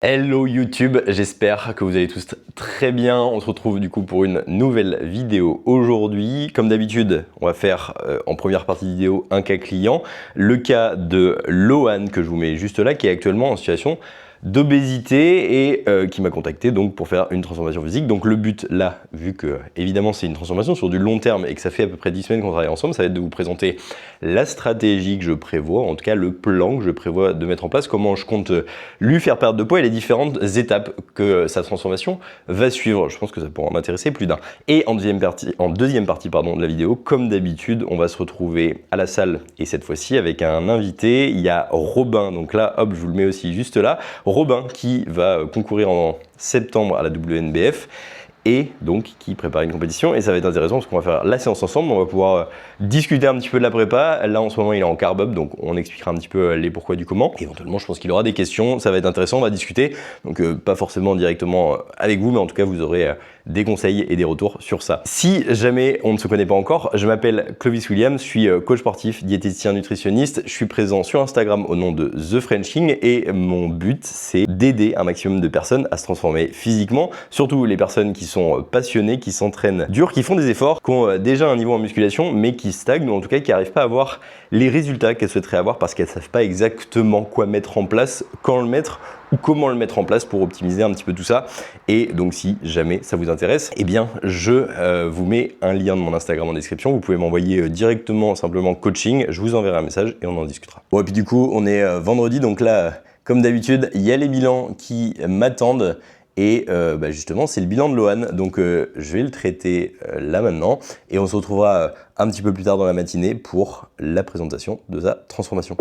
Hello YouTube, j'espère que vous allez tous très bien. On se retrouve du coup pour une nouvelle vidéo aujourd'hui. Comme d'habitude, on va faire en première partie de vidéo un cas client. Le cas de Lohan que je vous mets juste là, qui est actuellement en situation d'obésité et qui m'a contacté donc pour faire une transformation physique. Donc le but là, vu que évidemment c'est une transformation sur du long terme et que ça fait à peu près 10 semaines qu'on travaille ensemble, ça va être de vous présenter la stratégie que je prévois, en tout cas le plan que je prévois de mettre en place, comment je compte lui faire perdre de poids et les différentes étapes que sa transformation va suivre. Je pense que ça pourra m'intéresser plus d'un. Et en deuxième partie de la vidéo, comme d'habitude, on va se retrouver à la salle et cette fois-ci avec un invité. Il y a Robin, donc là, hop, je vous le mets aussi juste là. Robin qui va concourir en septembre à la WNBF et donc qui prépare une compétition et ça va être intéressant parce qu'on va faire la séance ensemble, on va pouvoir discuter un petit peu de la prépa. Là en ce moment il est en carb up, donc on expliquera un petit peu les pourquoi du comment. Éventuellement je pense qu'il aura des questions, ça va être intéressant, on va discuter, donc pas forcément directement avec vous, mais en tout cas vous aurez des conseils et des retours sur ça. Si jamais on ne se connaît pas encore, je m'appelle Clovis Williams, je suis coach sportif, diététicien, nutritionniste, je suis présent sur Instagram au nom de The Frenching et mon but c'est d'aider un maximum de personnes à se transformer physiquement, surtout les personnes qui sont passionnées, qui s'entraînent dur, qui font des efforts, qui ont déjà un niveau en musculation mais qui stagnent ou en tout cas qui n'arrivent pas à avoir les résultats qu'elles souhaiteraient avoir parce qu'elles ne savent pas exactement quoi mettre en place, quand le mettre ou comment le mettre en place pour optimiser un petit peu tout ça. Et donc si jamais ça vous intéresse, eh bien je vous mets un lien de mon Instagram en description, vous pouvez m'envoyer directement simplement coaching, je vous enverrai un message et on en discutera. Bon et puis du coup on est vendredi, donc là comme d'habitude il y a les bilans qui m'attendent et justement c'est le bilan de Lohan, donc je vais le traiter là maintenant et on se retrouvera un petit peu plus tard dans la matinée pour la présentation de sa transformation.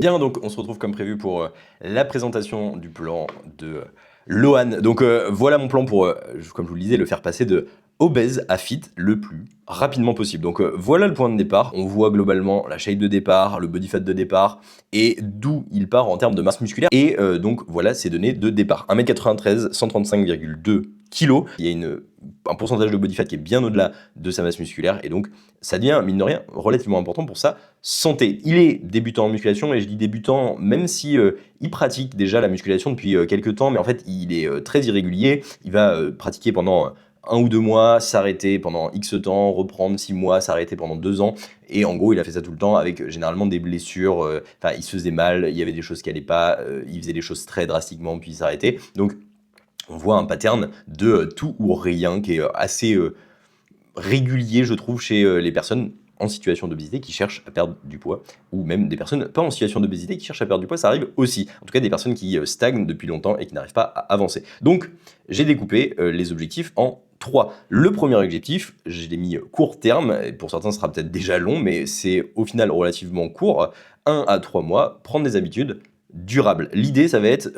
Bien, donc on se retrouve comme prévu pour la présentation du plan de Lohan. Donc voilà mon plan pour, comme je vous le disais, le faire passer de obèse à fit le plus rapidement possible. Donc voilà le point de départ. On voit globalement la shape de départ, le body fat de départ et d'où il part en termes de masse musculaire. Et donc voilà ces données de départ. 1m93, 135,2 kg. Il y a un pourcentage de body fat qui est bien au-delà de sa masse musculaire et donc ça devient, mine de rien, relativement important pour sa santé. Il est débutant en musculation et je dis débutant même si il pratique déjà la musculation depuis quelques temps, mais en fait il est très irrégulier. Il va pratiquer pendant 1 ou 2 mois, s'arrêter pendant X temps, reprendre 6 mois, s'arrêter pendant 2 ans. Et en gros, il a fait ça tout le temps avec généralement des blessures. Enfin, il se faisait mal, il y avait des choses qui n'allaient pas, il faisait des choses très drastiquement, puis il s'arrêtait. Donc, on voit un pattern de tout ou rien qui est assez régulier, je trouve, chez les personnes en situation d'obésité qui cherchent à perdre du poids, ou même des personnes pas en situation d'obésité qui cherchent à perdre du poids, ça arrive aussi. En tout cas, des personnes qui stagnent depuis longtemps et qui n'arrivent pas à avancer. Donc, j'ai découpé les objectifs en 3. Le premier objectif, je l'ai mis court terme, et pour certains, ce sera peut-être déjà long, mais c'est au final relativement court, 1 à 3 mois, prendre des habitudes durables. L'idée, ça va être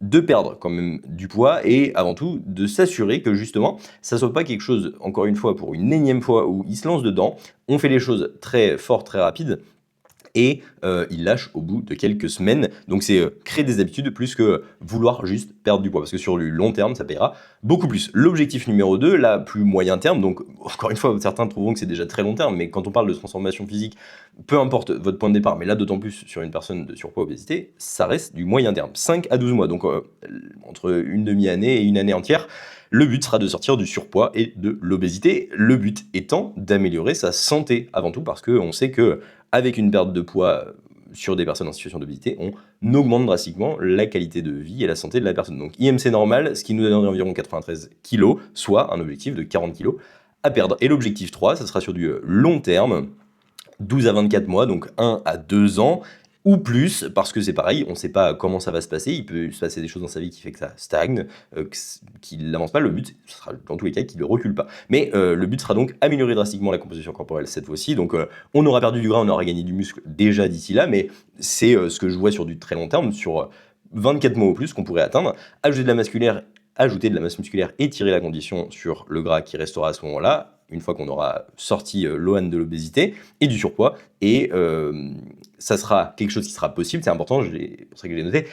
de perdre quand même du poids et avant tout de s'assurer que justement ça soit pas quelque chose, encore une fois pour une énième fois, où il se lance dedans, on fait les choses très fort, très rapide et il lâche au bout de quelques semaines. Donc c'est créer des habitudes plus que vouloir juste perdre du poids, parce que sur le long terme ça payera beaucoup plus. L'objectif numéro 2, là plus moyen terme, donc encore une fois certains trouveront que c'est déjà très long terme, mais quand on parle de transformation physique, peu importe votre point de départ, mais là d'autant plus sur une personne de surpoids obésité, ça reste du moyen terme, 5 à 12 mois, donc entre une demi-année et une année entière. Le but sera de sortir du surpoids et de l'obésité, le but étant d'améliorer sa santé avant tout, parce qu'on sait que avec une perte de poids sur des personnes en situation d'obésité, on augmente drastiquement la qualité de vie et la santé de la personne. Donc IMC normal, ce qui nous donnerait environ 93 kg, soit un objectif de 40 kg à perdre. Et l'objectif 3, ça sera sur du long terme, 12 à 24 mois, donc 1 à 2 ans, ou plus, parce que c'est pareil, on ne sait pas comment ça va se passer, il peut se passer des choses dans sa vie qui fait que ça stagne, qu'il n'avance pas, le but, ce sera dans tous les cas qu'il ne recule pas. Mais le but sera donc améliorer drastiquement la composition corporelle cette fois-ci, donc on aura perdu du gras, on aura gagné du muscle déjà d'ici là, mais c'est ce que je vois sur du très long terme, sur 24 mois ou plus qu'on pourrait atteindre, ajouter de la musculaire ajouter de la masse musculaire et tirer la condition sur le gras qui restera à ce moment-là, une fois qu'on aura sorti Lohan de l'obésité et du surpoids. Et ça sera quelque chose qui sera possible, c'est important, c'est pour ça que j'ai noté,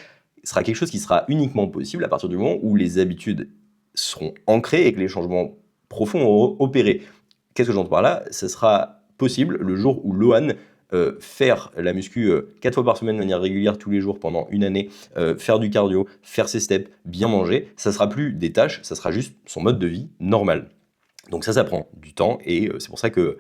ce sera quelque chose qui sera uniquement possible à partir du moment où les habitudes seront ancrées et que les changements profonds auront opéré. Qu'est-ce que j'entends par là? Ça sera possible le jour où Lohan faire la muscu 4 fois par semaine de manière régulière tous les jours pendant une année, faire du cardio, faire ses steps, bien manger, ça sera plus des tâches, ça sera juste son mode de vie normal. Donc ça prend du temps et c'est pour ça que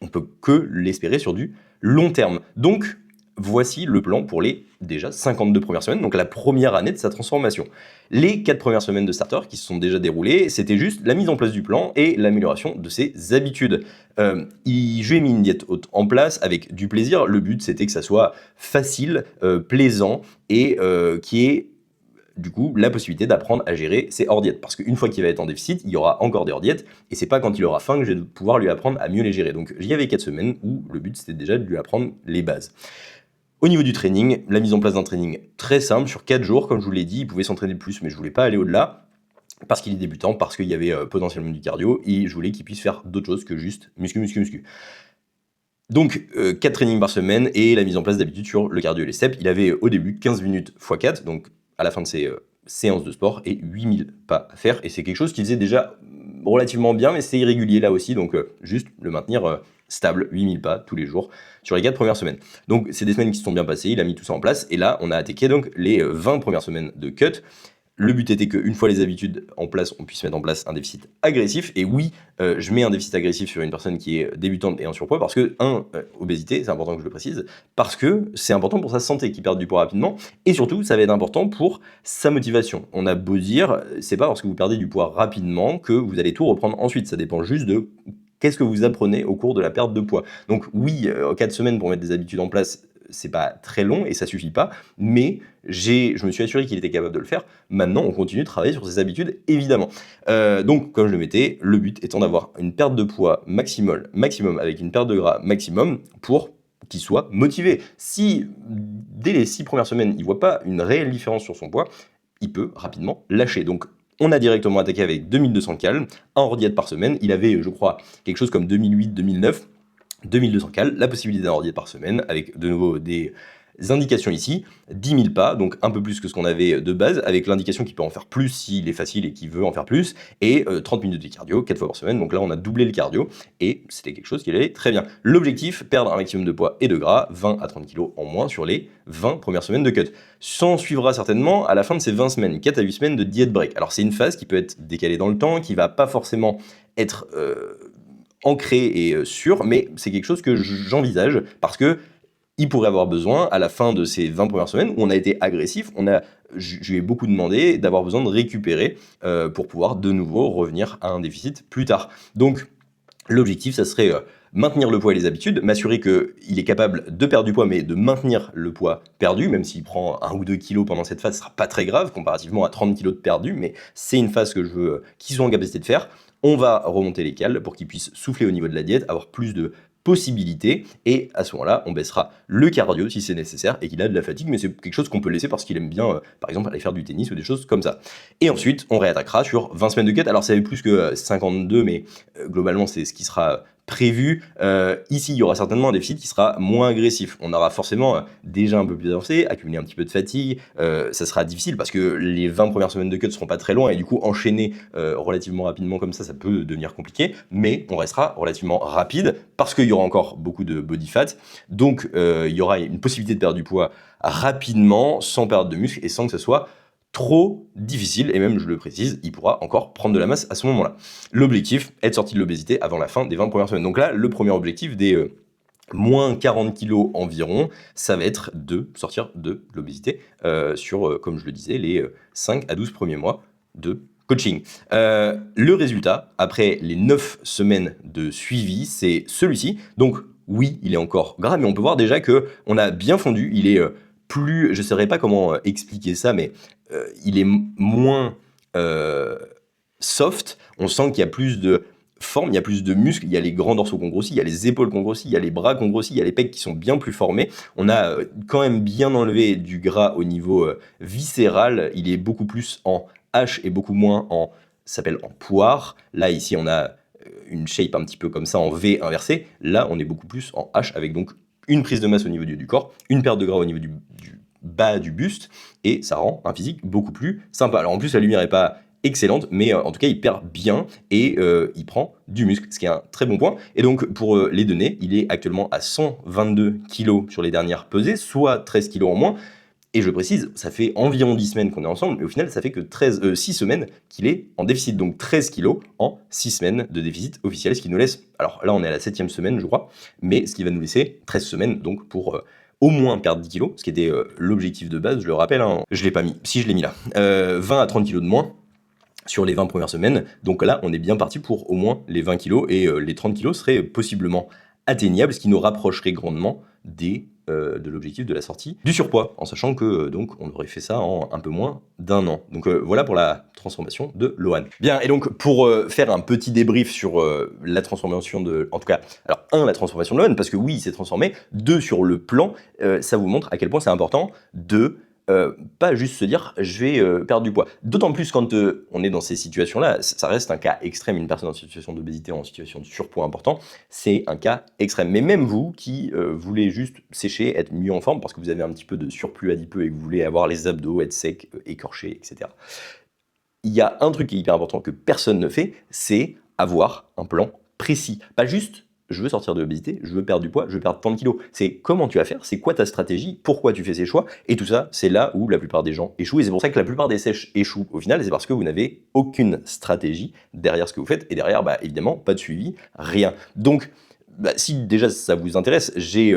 on peut que l'espérer sur du long terme. Donc voici le plan pour les déjà 52 premières semaines, donc la première année de sa transformation. Les 4 premières semaines de starter qui se sont déjà déroulées, c'était juste la mise en place du plan et l'amélioration de ses habitudes. Je lui ai mis une diète haute en place avec du plaisir. Le but, c'était que ça soit facile, plaisant et qui ait du coup la possibilité d'apprendre à gérer ses hors-diètes. Parce qu'une fois qu'il va être en déficit, il y aura encore des hors-diètes, et c'est pas quand il aura faim que je vais pouvoir lui apprendre à mieux les gérer. Donc j'y avais 4 semaines où le but c'était déjà de lui apprendre les bases. Au niveau du training, la mise en place d'un training très simple sur 4 jours, comme je vous l'ai dit, il pouvait s'entraîner plus, mais je voulais pas aller au-delà, parce qu'il est débutant, parce qu'il y avait potentiellement du cardio, et je voulais qu'il puisse faire d'autres choses que juste muscu. Donc 4 trainings par semaine, et la mise en place d'habitude sur le cardio et les steps. Il avait au début 15 minutes x 4, donc à la fin de ses séances de sport, et 8000 pas à faire, et c'est quelque chose qu'il faisait déjà relativement bien, mais c'est irrégulier là aussi, donc juste le maintenir stable, 8000 pas tous les jours sur les 4 premières semaines. Donc c'est des semaines qui se sont bien passées, il a mis tout ça en place, et là on a attaqué donc les 20 premières semaines de cut. Le but était qu'une fois les habitudes en place, on puisse mettre en place un déficit agressif. Et oui, je mets un déficit agressif sur une personne qui est débutante et en surpoids parce que, obésité, c'est important que je le précise, parce que c'est important pour sa santé qu'il perde du poids rapidement. Et surtout, ça va être important pour sa motivation. On a beau dire, c'est pas parce que vous perdez du poids rapidement que vous allez tout reprendre ensuite. Ça dépend juste de qu'est-ce que vous apprenez au cours de la perte de poids. Donc oui, 4 semaines pour mettre des habitudes en place, c'est pas très long et ça suffit pas, mais je me suis assuré qu'il était capable de le faire. Maintenant, on continue de travailler sur ses habitudes, évidemment. Donc, comme je le mettais, le but étant d'avoir une perte de poids maximum avec une perte de gras maximum pour qu'il soit motivé. Si, dès les 6 premières semaines, il voit pas une réelle différence sur son poids, il peut rapidement lâcher. Donc, on a directement attaqué avec 2200 cals, un hors-diète par semaine. Il avait, je crois, quelque chose comme 2008-2009. 2200 cals, la possibilité d'un hors-diète par semaine, avec de nouveau des indications ici, 10 000 pas, donc un peu plus que ce qu'on avait de base, avec l'indication qu'il peut en faire plus s'il est facile et qu'il veut en faire plus, et 30 minutes de cardio, 4 fois par semaine, donc là on a doublé le cardio, et c'était quelque chose qui allait très bien. L'objectif, perdre un maximum de poids et de gras, 20 à 30 kg en moins sur les 20 premières semaines de cut. S'en suivra certainement à la fin de ces 20 semaines, 4 à 8 semaines de diet break. Alors c'est une phase qui peut être décalée dans le temps, qui va pas forcément être ancré et sûr, mais c'est quelque chose que j'envisage parce que il pourrait avoir besoin, à la fin de ces 20 premières semaines, où on a été agressif, je lui ai beaucoup demandé d'avoir besoin de récupérer pour pouvoir de nouveau revenir à un déficit plus tard. Donc, l'objectif, ça serait maintenir le poids et les habitudes, m'assurer qu'il est capable de perdre du poids, mais de maintenir le poids perdu, même s'il prend 1 ou 2 kilos pendant cette phase, ce sera pas très grave, comparativement à 30 kilos de perdu, mais c'est une phase que je veux qu'ils soient en capacité de faire. On va remonter les cales pour qu'ils puissent souffler au niveau de la diète, avoir plus de possibilités, et à ce moment-là, on baissera le cardio si c'est nécessaire et qu'il a de la fatigue, mais c'est quelque chose qu'on peut laisser parce qu'il aime bien, par exemple, aller faire du tennis ou des choses comme ça. Et ensuite, on réattaquera sur 20 semaines de cut. Alors, ça fait plus que 52, mais globalement, c'est ce qui sera prévu. Ici, il y aura certainement un déficit qui sera moins agressif. On aura forcément déjà un peu plus avancé, accumulé un petit peu de fatigue. Ça sera difficile parce que les 20 premières semaines de cut ne seront pas très loin et du coup, enchaîner relativement rapidement comme ça peut devenir compliqué. Mais on restera relativement rapide parce qu'il y aura encore beaucoup de body fat. Donc, il y aura une possibilité de perdre du poids rapidement, sans perdre de muscle et sans que ce soit trop difficile, et même, je le précise, il pourra encore prendre de la masse à ce moment-là. L'objectif est de sortir de l'obésité avant la fin des 20 premières semaines. Donc là, le premier objectif des moins 40 kilos environ, ça va être de sortir de l'obésité sur, comme je le disais, les 5 à 12 premiers mois de coaching. Le résultat, après les 9 semaines de suivi, c'est celui-ci. Donc oui, il est encore gras, mais on peut voir déjà qu'on a bien fondu, il est plus, je ne saurais pas comment expliquer ça, mais il est moins soft, on sent qu'il y a plus de forme, il y a plus de muscles, il y a les grands dorsaux qu'on grossit, il y a les épaules qu'on grossit, il y a les bras qu'on grossit, il y a les pecs qui sont bien plus formés. On a quand même bien enlevé du gras au niveau viscéral, il est beaucoup plus en H et beaucoup moins en, ça s'appelle en poire. Là, ici, on a une shape un petit peu comme ça en V inversé. Là, on est beaucoup plus en H avec donc une prise de masse au niveau du corps, une perte de gras au niveau du bas du buste, et ça rend un physique beaucoup plus sympa. Alors en plus, la lumière n'est pas excellente, mais en tout cas, il perd bien et il prend du muscle, ce qui est un très bon point. Et donc, pour les données, il est actuellement à 122 kg sur les dernières pesées, soit 13 kg en moins. Et je précise, ça fait environ 10 semaines qu'on est ensemble, mais au final, ça fait que 6 semaines qu'il est en déficit. Donc 13 kilos en 6 semaines de déficit officiel, ce qui nous laisse, alors là on est à la 7e semaine je crois, mais ce qui va nous laisser 13 semaines donc pour au moins perdre 10 kilos, ce qui était l'objectif de base, je le rappelle, hein, je l'ai pas mis, si je l'ai mis là, 20 à 30 kilos de moins sur les 20 premières semaines. Donc là, on est bien parti pour au moins les 20 kilos et les 30 kilos seraient possiblement atteignables, ce qui nous rapprocherait grandement de l'objectif de la sortie du surpoids, en sachant que donc on aurait fait ça en un peu moins d'1 an. Donc voilà pour la transformation de Lohan. Bien, et donc pour faire un petit débrief sur la transformation de, en tout cas, alors la transformation de Lohan, parce que oui, il s'est transformé, 2 sur le plan, ça vous montre à quel point c'est important de pas juste se dire je vais perdre du poids. D'autant plus quand on est dans ces situations-là, ça reste un cas extrême, une personne en situation d'obésité, en situation de surpoids important, c'est un cas extrême. Mais même vous qui voulez juste sécher, être mieux en forme parce que vous avez un petit peu de surplus adipeux et que vous voulez avoir les abdos, être sec, écorché, etc. Il y a un truc qui est hyper important que personne ne fait, c'est avoir un plan précis. Pas juste je veux sortir de l'obésité, je veux perdre du poids, je veux perdre tant de kilos. C'est comment tu vas faire, c'est quoi ta stratégie, pourquoi tu fais ces choix, et tout ça, c'est là où la plupart des gens échouent, et c'est pour ça que la plupart des sèches échouent au final, c'est parce que vous n'avez aucune stratégie derrière ce que vous faites, et derrière, bah, évidemment, pas de suivi, rien. Donc, bah, si déjà ça vous intéresse, j'ai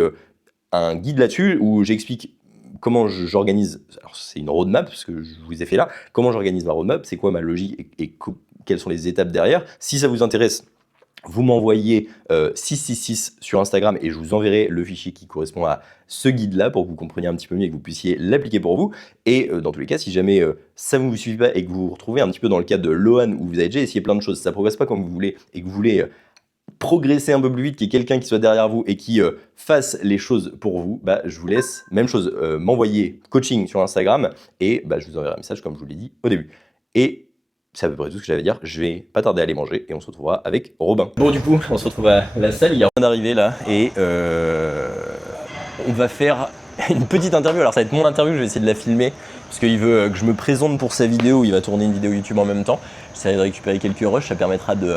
un guide là-dessus où j'explique comment j'organise, alors c'est une roadmap, parce que je vous ai fait là, comment j'organise ma roadmap, c'est quoi ma logique, et quelles sont les étapes derrière. Si ça vous intéresse, vous m'envoyez 666 sur Instagram et je vous enverrai le fichier qui correspond à ce guide-là pour que vous compreniez un petit peu mieux et que vous puissiez l'appliquer pour vous. Et dans tous les cas, si jamais ça ne vous suffit pas et que vous vous retrouvez un petit peu dans le cadre de Lohan où vous avez déjà essayé plein de choses, ça ne progresse pas comme vous voulez et que vous voulez progresser un peu plus vite, qu'il y ait quelqu'un qui soit derrière vous et qui fasse les choses pour vous, bah, je vous laisse, même chose, m'envoyer coaching sur Instagram et bah, je vous enverrai un message comme je vous l'ai dit au début. Et c'est à peu près tout ce que j'avais à dire. Je vais pas tarder à aller manger et on se retrouvera avec Robin. Bon, du coup, on se retrouve à la salle. Il y a rien d'arrivé là et on va faire une petite interview. Alors, ça va être mon interview. Je vais essayer de la filmer parce qu'il veut que je me présente pour sa vidéo. Il va tourner une vidéo YouTube en même temps. J'essaierai de récupérer quelques rushs. Ça permettra de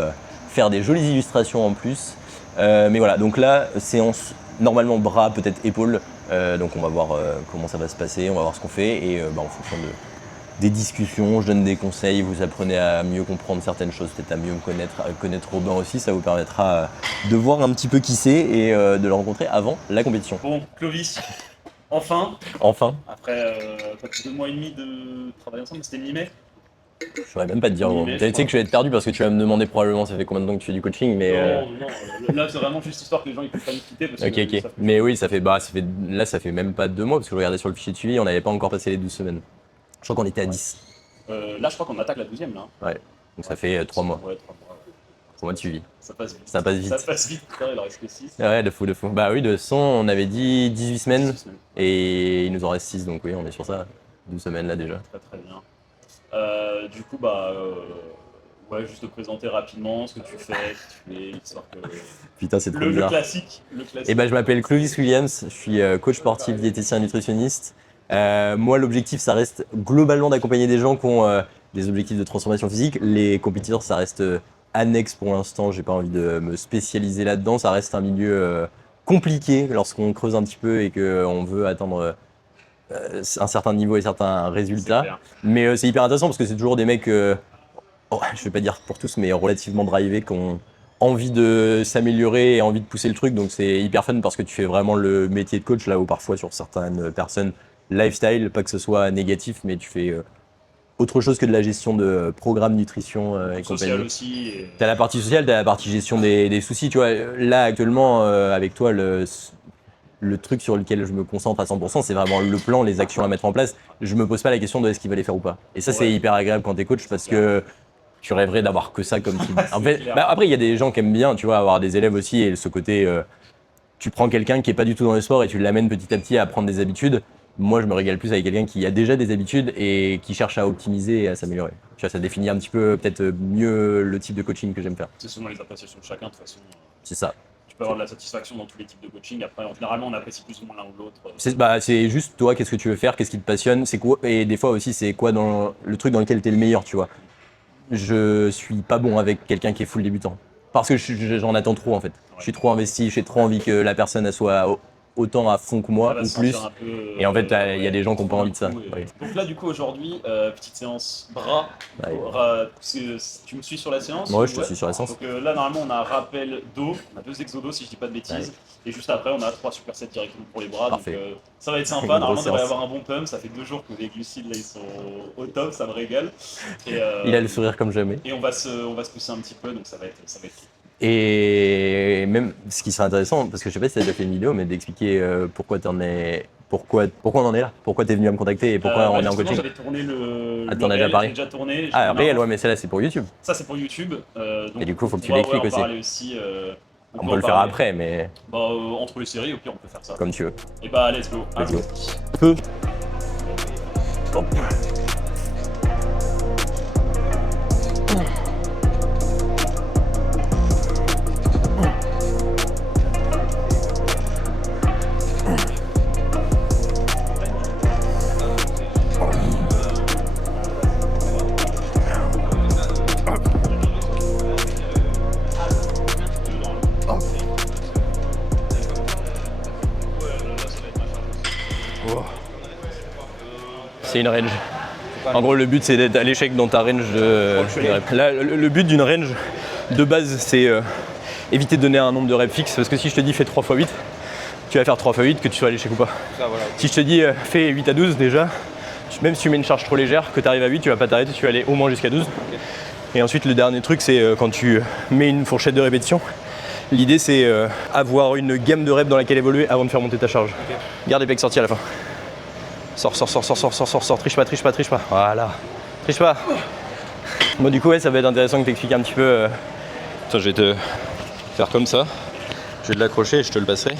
faire des jolies illustrations en plus. Mais voilà, donc là, séance normalement bras, peut-être épaules. Donc, on va voir comment ça va se passer. On va voir ce qu'on fait et en fonction des discussions, je donne des conseils, vous apprenez à mieux comprendre certaines choses, peut-être à mieux me connaître Robin aussi, ça vous permettra de voir un petit peu qui c'est et de le rencontrer avant la compétition. Bon, Clovis, enfin, après 2 mois et demi de travail ensemble, c'était mi-mai. Je saurais même pas te dire, tu sais que je vais être perdu parce que tu vas me demander probablement ça fait combien de temps que tu fais du coaching, mais... Non, là c'est vraiment juste histoire que les gens ils puissent pas nous quitter. Parce que mais oui, ça fait même pas 2 mois parce que je regardais sur le fichier de suivi, on n'avait pas encore passé les 12 semaines. Je crois qu'on était à 10. Là, je crois qu'on attaque la 12e là. Ouais, donc ça fait 3 mois. Ouais, 3 mois. 3 mois de suivi. Ça passe vite. Ça passe vite. Ça passe vite, il en reste que 6. Ouais, de fou. Bah oui, de 100, on avait dit 18 semaines. Et il nous en reste 6, donc oui, on est sur ça. 12 semaines là déjà. Très bien. Du coup, ouais, juste te présenter rapidement ce que tu fais, histoire que... Putain, c'est trop bizarre. Le classique. Et bah, je m'appelle Clovis Williams, je suis coach sportif, diététicien et nutritionniste. Moi, l'objectif, ça reste globalement d'accompagner des gens qui ont des objectifs de transformation physique. Les compétiteurs, ça reste annexe pour l'instant. J'ai pas envie de me spécialiser là-dedans. Ça reste un milieu compliqué lorsqu'on creuse un petit peu et qu'on veut atteindre un certain niveau et certains résultats. Mais c'est hyper intéressant parce que c'est toujours des mecs, je vais pas dire pour tous, mais relativement drivés, qui ont envie de s'améliorer et envie de pousser le truc. Donc c'est hyper fun parce que tu fais vraiment le métier de coach là où parfois sur certaines personnes, lifestyle, pas que ce soit négatif, mais tu fais autre chose que de la gestion de programmes nutrition et compagnie. Aussi. T'as la partie sociale, t'as la partie gestion des soucis. Tu vois, là actuellement avec toi, le truc sur lequel je me concentre à 100%, c'est vraiment le plan, les actions à mettre en place. Je me pose pas la question de est-ce qu'il va les faire ou pas. Et ça, c'est hyper agréable quand t'es coach parce que tu rêverais d'avoir que ça comme type. En fait, après, il y a des gens qui aiment bien, tu vois, avoir des élèves aussi et ce côté, tu prends quelqu'un qui est pas du tout dans le sport et tu l'amènes petit à petit à prendre des habitudes. moi je me régale plus avec quelqu'un qui a déjà des habitudes et qui cherche à optimiser et à s'améliorer. Tu vois, ça définit un petit peu peut-être mieux le type de coaching que j'aime faire. C'est selon les appréciations de chacun, de toute façon. C'est ça. Tu peux avoir de la satisfaction dans tous les types de coaching. Après, généralement, on apprécie plus ou moins l'un ou l'autre. C'est juste toi, qu'est-ce que tu veux faire, qu'est-ce qui te passionne, c'est quoi, et des fois aussi c'est quoi dans le truc dans lequel tu es le meilleur, tu vois. Je suis pas bon avec quelqu'un qui est full débutant. Parce que j'en attends trop en fait. Ouais. Je suis trop investi, j'ai trop envie que la personne elle soit autant à fond que moi ou plus. Et en fait, il y a des gens qui n'ont pas envie de ça. Ouais. Donc là, du coup, aujourd'hui, petite séance bras. Tu me suis sur la séance? Ouais, je te suis sur la séance. Donc là, normalement, on a un rappel dos, on a 2 exodos si je dis pas de bêtises. Ouais. Et juste après, on a 3 supersets directement pour les bras. Parfait. Donc ça va être sympa. Normalement, il devrait y avoir un bon pump. Ça fait 2 jours que les glucides là, ils sont au top, ça me régale. Et, il a le sourire comme jamais. Et on va se pousser un petit peu, donc ça va être. Et même ce qui serait intéressant, parce que je sais pas si tu as déjà fait une vidéo, mais d'expliquer pourquoi on en est là, pourquoi tu es venu à me contacter et pourquoi on est en coaching. J'avais tourné le. Ah, t'en as déjà parlé? J'ai déjà tourné. Ah, réel, ouais, mais celle-là c'est pour YouTube. Ça c'est pour YouTube. Et du coup, il faut que tu l'expliques aussi. On peut le faire après, mais. Bah, entre les séries, au pire, on peut faire ça. Comme tu veux. Et bah, let's go. Let's go. Peu. Hop. C'est une range. En gros, le but c'est d'être à l'échec dans ta range de reps. Là, le but d'une range de base, c'est éviter de donner un nombre de reps fixe. Parce que si je te dis fais 3 x 8, tu vas faire 3 x 8 que tu sois à l'échec ou pas. Ça, voilà. Si je te dis fais 8 à 12 déjà, même si tu mets une charge trop légère, que tu arrives à 8, tu vas pas t'arrêter, tu vas aller au moins jusqu'à 12. Okay. Et ensuite, le dernier truc, c'est quand tu mets une fourchette de répétition, l'idée c'est avoir une gamme de reps dans laquelle évoluer avant de faire monter ta charge. Okay. Garde les pecs sortis à la fin. Sors, triche pas. Voilà. Triche pas. Bon, du coup, ouais, ça va être intéressant que t'expliques un petit peu. Attends, je vais te faire comme ça. Je vais te l'accrocher et je te le passerai.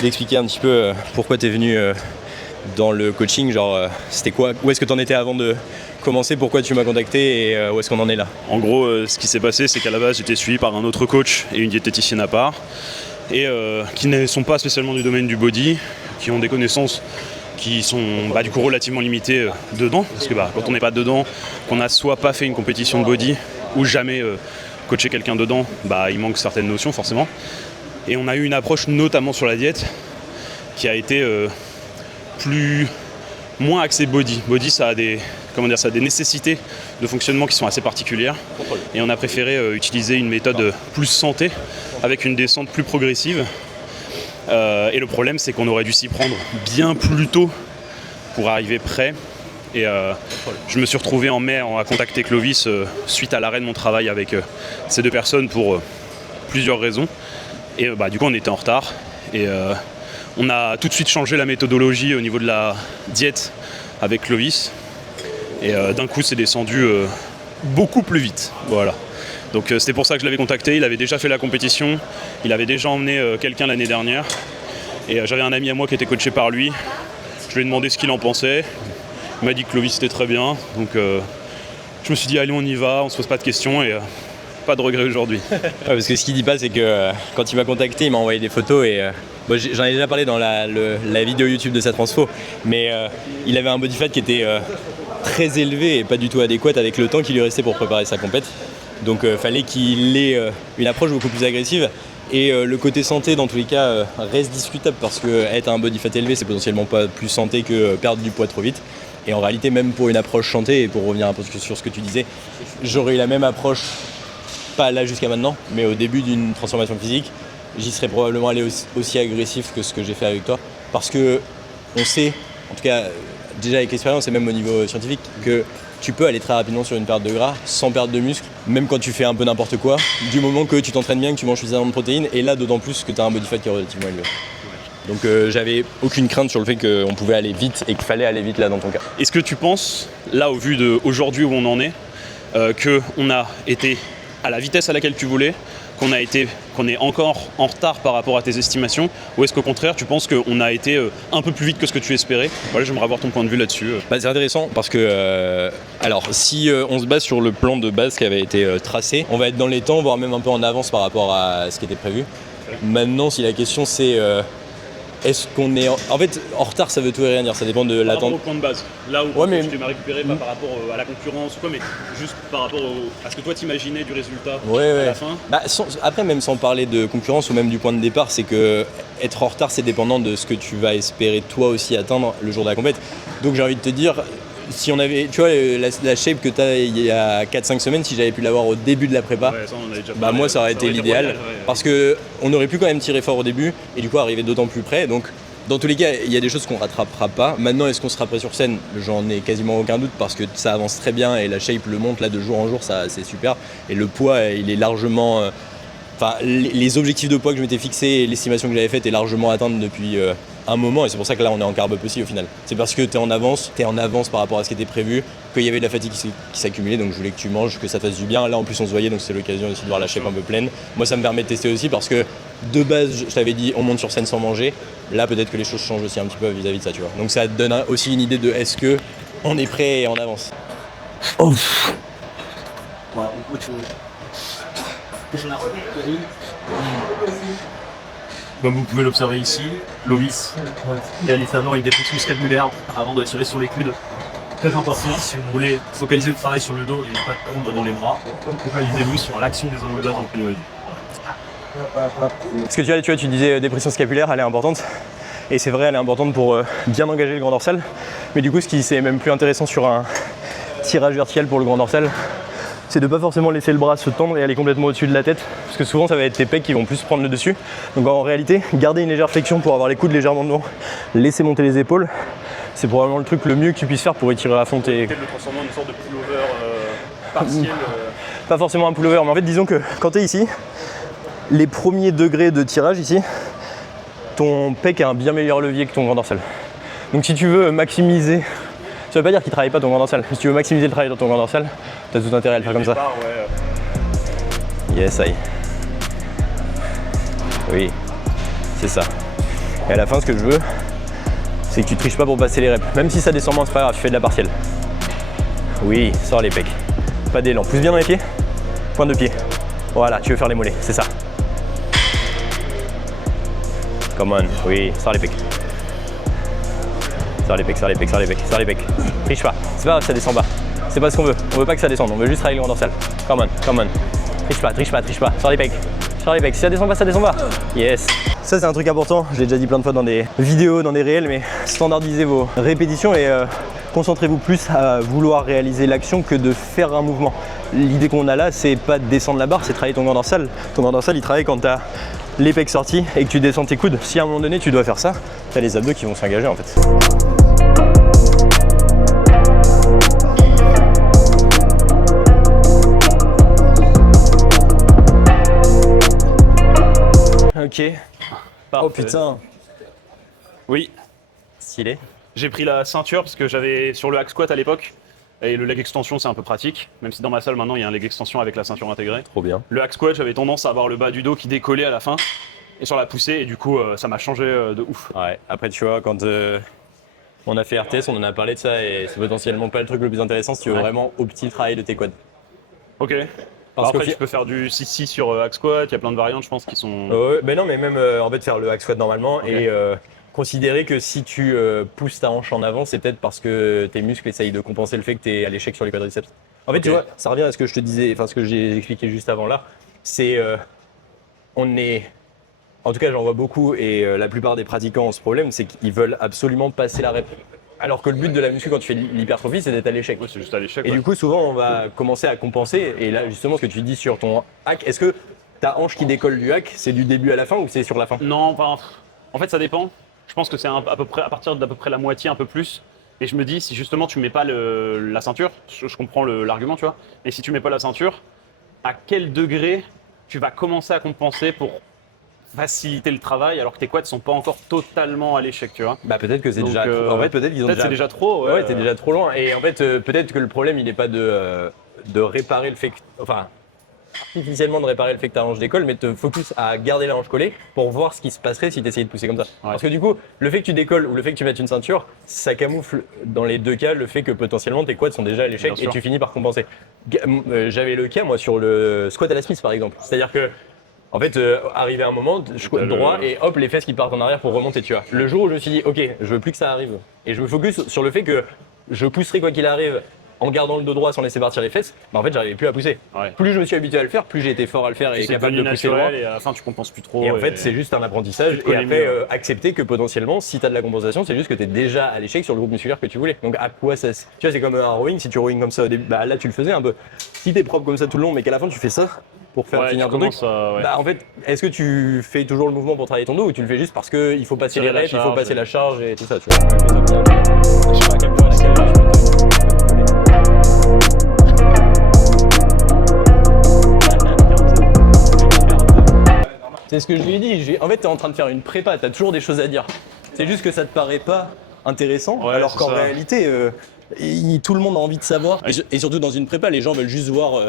D'expliquer un petit peu pourquoi t'es venu dans le coaching. Genre, c'était quoi? Où est-ce que t'en étais avant de commencer? Pourquoi tu m'as contacté et où est-ce qu'on en est là? En gros, ce qui s'est passé, c'est qu'à la base, j'étais suivi par un autre coach et une diététicienne à part. Et qui ne sont pas spécialement du domaine du body, qui ont des connaissances qui sont du coup relativement limitées dedans, parce que quand on n'est pas dedans, qu'on n'a soit pas fait une compétition de body ou jamais coaché quelqu'un dedans, il manque certaines notions forcément. Et on a eu une approche notamment sur la diète qui a été moins axée body. Body, ça a des nécessités de fonctionnement qui sont assez particulières. Et on a préféré utiliser une méthode plus santé avec une descente plus progressive. Et le problème, c'est qu'on aurait dû s'y prendre bien plus tôt pour arriver prêt. Et je me suis retrouvé en mai à contacter Clovis suite à l'arrêt de mon travail avec ces 2 personnes pour plusieurs raisons. Et du coup, on était en retard. Et on a tout de suite changé la méthodologie au niveau de la diète avec Clovis. Et d'un coup, c'est descendu beaucoup plus vite. Voilà. Donc c'était pour ça que je l'avais contacté, il avait déjà fait la compétition, il avait déjà emmené quelqu'un l'année dernière. Et j'avais un ami à moi qui était coaché par lui, je lui ai demandé ce qu'il en pensait, il m'a dit que Clovis c'était très bien, donc je me suis dit allez on y va, on se pose pas de questions et pas de regret aujourd'hui. Ouais, parce que ce qu'il dit pas, c'est que quand il m'a contacté, il m'a envoyé des photos et j'en ai déjà parlé dans la vidéo YouTube de sa transfo, mais il avait un body fat qui était très élevé et pas du tout adéquat avec le temps qui lui restait pour préparer sa compète. Donc fallait qu'il ait une approche beaucoup plus agressive. Et le côté santé, dans tous les cas, reste discutable parce que être un body fat élevé, c'est potentiellement pas plus santé que perdre du poids trop vite. Et en réalité, même pour une approche santé, et pour revenir un peu sur ce que tu disais, j'aurais eu la même approche, pas là jusqu'à maintenant, mais au début d'une transformation physique, j'y serais probablement allé aussi agressif que ce que j'ai fait avec toi. Parce que on sait, en tout cas déjà avec l'expérience et même au niveau scientifique, que tu peux aller très rapidement sur une perte de gras sans perte de muscle, même quand tu fais un peu n'importe quoi, du moment que tu t'entraînes bien, que tu manges suffisamment de protéines, et là d'autant plus que tu as un body fat qui est relativement élevé. Donc j'avais aucune crainte sur le fait qu'on pouvait aller vite et qu'il fallait aller vite là dans ton cas. Est-ce que tu penses, là au vu d'aujourd'hui où on en est, qu'on a été à la vitesse à laquelle tu voulais, qu'on est encore en retard par rapport à tes estimations, ou est-ce qu'au contraire tu penses qu'on a été un peu plus vite que ce que tu espérais? Voilà, j'aimerais avoir ton point de vue là-dessus. Bah, c'est intéressant parce que alors si on se base sur le plan de base qui avait été tracé, on va être dans les temps, voire même un peu en avance par rapport à ce qui était prévu. Maintenant, si la question c'est est-ce qu'on est en fait en retard, ça veut tout et rien dire, ça dépend de l'attente. Par rapport au point de base, là où tu m'as récupéré, pas par rapport à la concurrence ou quoi, mais juste par rapport à ce que toi t'imaginais du résultat à la fin. Bah, après, même sans parler de concurrence ou même du point de départ, c'est que être en retard, c'est dépendant de ce que tu vas espérer toi aussi atteindre le jour de la compète. Donc j'ai envie de te dire, si on avait, tu vois, la shape que tu as il y a 4-5 semaines, si j'avais pu l'avoir au début de la prépa, ça, on en avait déjà bah moi ça aurait été l'idéal. Parce qu'on aurait pu quand même tirer fort au début et du coup arriver d'autant plus près. Donc dans tous les cas, il y a des choses qu'on rattrapera pas. Maintenant, est-ce qu'on sera prêt sur scène? J'en ai quasiment aucun doute parce que ça avance très bien et la shape le monte là de jour en jour, ça c'est super. Et le poids, il est largement... Enfin, les objectifs de poids que je m'étais fixés et l'estimation que j'avais faite est largement atteinte depuis un moment et c'est pour ça que là on est en carb up aussi au final. C'est parce que tu es en avance par rapport à ce qui était prévu, qu'il y avait de la fatigue qui s'accumulait, donc je voulais que tu manges, que ça fasse du bien. Là en plus on se voyait, donc c'est l'occasion aussi de voir la shape un peu pleine. Moi ça me permet de tester aussi parce que de base je t'avais dit on monte sur scène sans manger. Là peut-être que les choses changent aussi un petit peu vis-à-vis de ça, tu vois. Donc ça te donne aussi une idée de est-ce que on est prêt et en avance. Oh. Comme vous pouvez l'observer ici, Lovis réalise d'abord une déflexion scapulaire avant de tirer sur les coudes. Très important, si vous voulez focaliser le travail sur le dos et pas de pompe dans les bras, focalisez-vous sur l'action des omoplates en priorité. Ce que tu disais dépression scapulaire, elle est importante. Et c'est vrai, elle est importante pour bien engager le grand dorsal. Mais du coup, ce qui c'est même plus intéressant sur un tirage vertical pour le grand dorsal, c'est de pas forcément laisser le bras se tendre et aller complètement au-dessus de la tête, parce que souvent ça va être tes pecs qui vont plus prendre le dessus. Donc en réalité, garder une légère flexion pour avoir les coudes légèrement devant, laisser monter les épaules, c'est probablement le truc le mieux que tu puisses faire pour étirer à fond tes... Peut-être le transformer en une sorte de pullover partiel. Pas forcément un pullover, mais en fait disons que quand tu es ici, les premiers degrés de tirage ici, ton pec a un bien meilleur levier que ton grand dorsal. Donc si tu veux maximiser... Ça veut pas dire qu'il travaille pas ton grand dorsal, mais si tu veux maximiser le travail dans ton grand dorsal, t'as tout intérêt à le faire comme ça. Yes, aïe. Oui, c'est ça. Et à la fin, ce que je veux, c'est que tu triches pas pour passer les reps. Même si ça descend moins, c'est pas grave, tu fais de la partielle. Oui, sors les pecs. Pas d'élan. Pousse bien dans les pieds. Pointe de pied. Voilà, tu veux faire les mollets, c'est ça. Come on, oui, sors les pecs. Sors les pecs, sors les pecs, sors les pecs, sors les pecs. Triche pas, c'est pas grave, ça descend pas. C'est pas ce qu'on veut. On veut pas que ça descende, on veut juste travailler le grand dorsal. Come on, come on. Triche pas, triche pas, triche pas. Sors les pecs. Sors les pecs. Si ça descend pas, ça descend pas. Yes. Ça c'est un truc important, je l'ai déjà dit plein de fois dans des vidéos, dans des réels, mais standardisez vos répétitions et concentrez-vous plus à vouloir réaliser l'action que de faire un mouvement. L'idée qu'on a là, c'est pas de descendre la barre, c'est travailler ton grand dorsal. Ton grand dorsal, il travaille quand tu as les pecs sortis et que tu descends tes coudes. Si à un moment donné tu dois faire ça, tu as les abdos qui vont s'engager en fait. Ok. Parfait. Oh putain. Oui. Stylé. J'ai pris la ceinture parce que j'avais sur le hack squat à l'époque. Et le leg extension, c'est un peu pratique. Même si dans ma salle maintenant, il y a un leg extension avec la ceinture intégrée. Trop bien. Le hack squat, j'avais tendance à avoir le bas du dos qui décollait à la fin. Et sur la poussée, et du coup, ça m'a changé de ouf. Ouais, après tu vois, quand on a fait RTS, on en a parlé de ça et c'est potentiellement pas le truc le plus intéressant si tu veux vraiment optimiser le travail de tes quads. Ok. Parce après, tu peux faire du 6-6 sur hack squat, il y a plein de variantes, je pense, qui sont... ben non, mais même en fait faire le hack squat normalement et considérer que si tu pousses ta hanche en avant, c'est peut-être parce que tes muscles essayent de compenser le fait que tu es à l'échec sur les quadriceps. En fait, tu vois, ça revient à ce que je te disais, enfin ce que j'ai expliqué juste avant là, c'est on est... En tout cas, j'en vois beaucoup et la plupart des pratiquants ont ce problème, c'est qu'ils veulent absolument passer la rep. Alors que le but de la muscu quand tu fais l'hypertrophie, c'est d'être à l'échec. Ouais, c'est juste à l'échec. Et du coup, souvent, on va commencer à compenser. Et là, justement, ce que tu dis sur ton hack, est-ce que ta hanche qui décolle du hack, c'est du début à la fin ou c'est sur la fin? Non, en fait, ça dépend. Je pense que c'est à partir d'à peu près la moitié, un peu plus. Et je me dis, si justement tu mets pas la ceinture, je comprends l'argument, tu vois. Et si tu mets pas la ceinture, à quel degré tu vas commencer à compenser pour faciliter le travail alors que tes quads sont pas encore totalement à l'échec, tu vois. Bah peut-être que c'est déjà trop. En fait peut-être qu'ils ont c'est déjà trop. Ouais, t'es déjà trop loin. Et en fait peut-être que le problème il n'est pas de réparer le fait que... Enfin artificiellement de réparer le fait que tu as la hanche décolle, mais te focus à garder la hanche collée pour voir ce qui se passerait si tu essayais de pousser comme ça. Parce que du coup, le fait que tu décolles ou le fait que tu mettes une ceinture, ça camoufle dans les deux cas le fait que potentiellement tes quads sont déjà à l'échec et tu finis par compenser. J'avais le cas moi sur le squat à la Smith par exemple. C'est-à-dire que en fait, arrivé à un moment, je squatte droit et hop, les fesses qui partent en arrière pour remonter, tu vois. Le jour où je me suis dit, ok, je veux plus que ça arrive et je me focus sur le fait que je pousserai quoi qu'il arrive en gardant le dos droit sans laisser partir les fesses, bah en fait j'arrivais plus à pousser. Plus je me suis habitué à le faire, plus j'ai été fort à le faire et capable de pousser droit. Et à la fin tu compenses plus trop. Et en fait c'est juste un apprentissage et après accepter que potentiellement si tu as de la compensation c'est juste que tu es déjà à l'échec sur le groupe musculaire que tu voulais. Donc à quoi ça... Tu vois c'est comme un rowing, si tu rowing comme ça au début, bah là tu le faisais un peu. Si t'es propre comme ça tout le long mais qu'à la fin tu fais ça pour faire finir ton truc, bah en fait est-ce que tu fais toujours le mouvement pour travailler ton dos ou tu le fais juste parce qu'il faut passer les reps, il faut passer la charge et tout ça tu vois. Je sais pas à quel point c'est ce que je lui ai dit. En fait, t'es en train de faire une prépa, t'as toujours des choses à dire. C'est juste que ça te paraît pas intéressant, alors qu'en réalité, tout le monde a envie de savoir. Et surtout dans une prépa, les gens veulent juste voir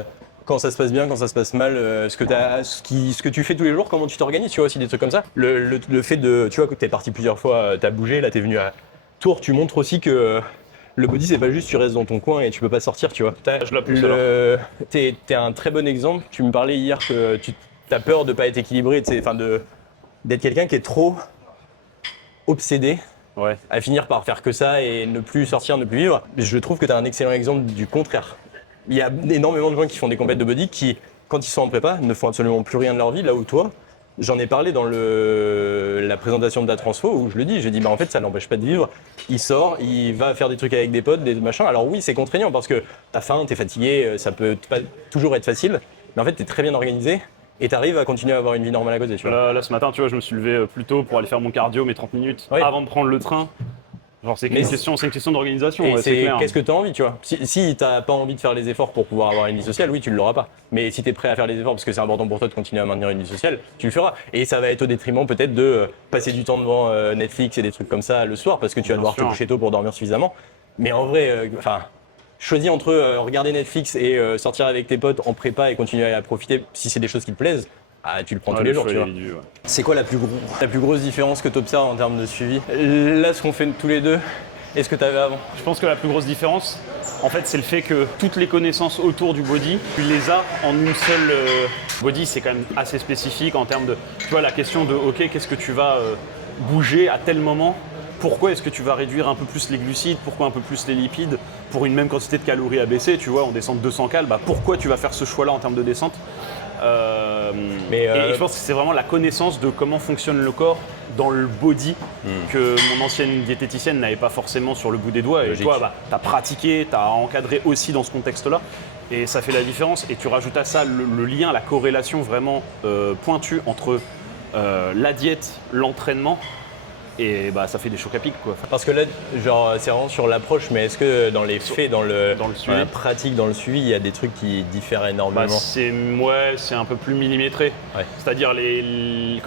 quand ça se passe bien, quand ça se passe mal, ce que tu fais tous les jours, comment tu t'organises, tu vois, aussi des trucs comme ça. Le fait de, tu vois, que t'es parti plusieurs fois, t'as bougé, là t'es venu à Tours, tu montres aussi que le body c'est pas juste tu restes dans ton coin et tu peux pas sortir, tu vois. Je la pousse alors. T'es un très bon exemple. Tu me parlais hier que t'as peur de pas être équilibré, enfin d'être quelqu'un qui est trop obsédé à finir par faire que ça et ne plus sortir, ne plus vivre. Je trouve que t'as un excellent exemple du contraire. Il y a énormément de gens qui font des compètes de body qui, quand ils sont en prépa, ne font absolument plus rien de leur vie, là où toi, j'en ai parlé dans la présentation de la transfo où je le dis, j'ai dit bah en fait ça l'empêche pas de vivre, il sort, il va faire des trucs avec des potes, des machins, alors oui c'est contraignant parce que t'as faim, t'es fatigué, ça peut pas toujours être facile, mais en fait t'es très bien organisé et t'arrives à continuer à avoir une vie normale à côté. Tu vois. Là ce matin tu vois je me suis levé plus tôt pour aller faire mon cardio mes 30 minutes avant de prendre le train. Genre c'est une question d'organisation, c'est clair. Qu'est-ce que tu as envie, tu vois. Si t'as pas envie de faire les efforts pour pouvoir avoir une vie sociale, oui, tu ne l'auras pas. Mais si tu es prêt à faire les efforts parce que c'est important pour toi de continuer à maintenir une vie sociale, tu le feras. Et ça va être au détriment peut-être de passer du temps devant Netflix et des trucs comme ça le soir parce que tu vas devoir te coucher tôt pour dormir suffisamment. Mais en vrai, choisis entre regarder Netflix et sortir avec tes potes en prépa et continuer à profiter si c'est des choses qui te plaisent. Ah, tu le prends tous les jours, tu vois. C'est quoi la plus grosse différence que tu observes en termes de suivi? Là, ce qu'on fait tous les deux, est-ce que tu avais avant? Je pense que la plus grosse différence, en fait, c'est le fait que toutes les connaissances autour du body, tu les as en une seule body. C'est quand même assez spécifique en termes de, tu vois, la question de, ok, qu'est-ce que tu vas bouger à tel moment? Pourquoi est-ce que tu vas réduire un peu plus les glucides? Pourquoi un peu plus les lipides? Pour une même quantité de calories à baisser, tu vois, on descend de 200 calories, pourquoi tu vas faire ce choix-là en termes de descente? Et je pense que c'est vraiment la connaissance de comment fonctionne le corps dans le body que mon ancienne diététicienne n'avait pas forcément sur le bout des doigts. Logique. Et toi, tu as pratiqué, tu as encadré aussi dans ce contexte-là. Et ça fait la différence. Et tu rajoutes à ça le lien, la corrélation vraiment pointue entre la diète, l'entraînement. Et ça fait des chocs à pic quoi. Parce que là, genre, c'est vraiment sur l'approche, mais est-ce que dans les faits, dans la pratique, dans le suivi, il y a des trucs qui diffèrent énormément? C'est un peu plus millimétré. Ouais. C'est-à-dire les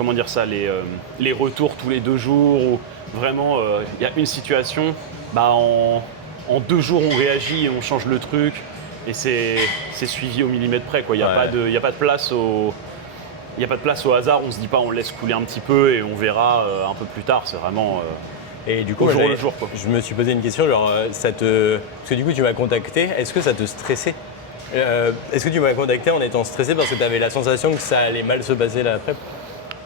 retours tous les 2 jours où vraiment il y a une situation, en 2 jours on réagit et on change le truc et c'est suivi au millimètre près quoi. Il n'y a pas de place au... Il n'y a pas de place au hasard, on se dit pas on laisse couler un petit peu et on verra un peu plus tard, c'est vraiment et du coup, au jour le jour quoi. Je me suis posé une question, genre parce que du coup tu m'as contacté, est-ce que ça te stressait? Est-ce que tu m'as contacté en étant stressé parce que tu avais la sensation que ça allait mal se passer la prep?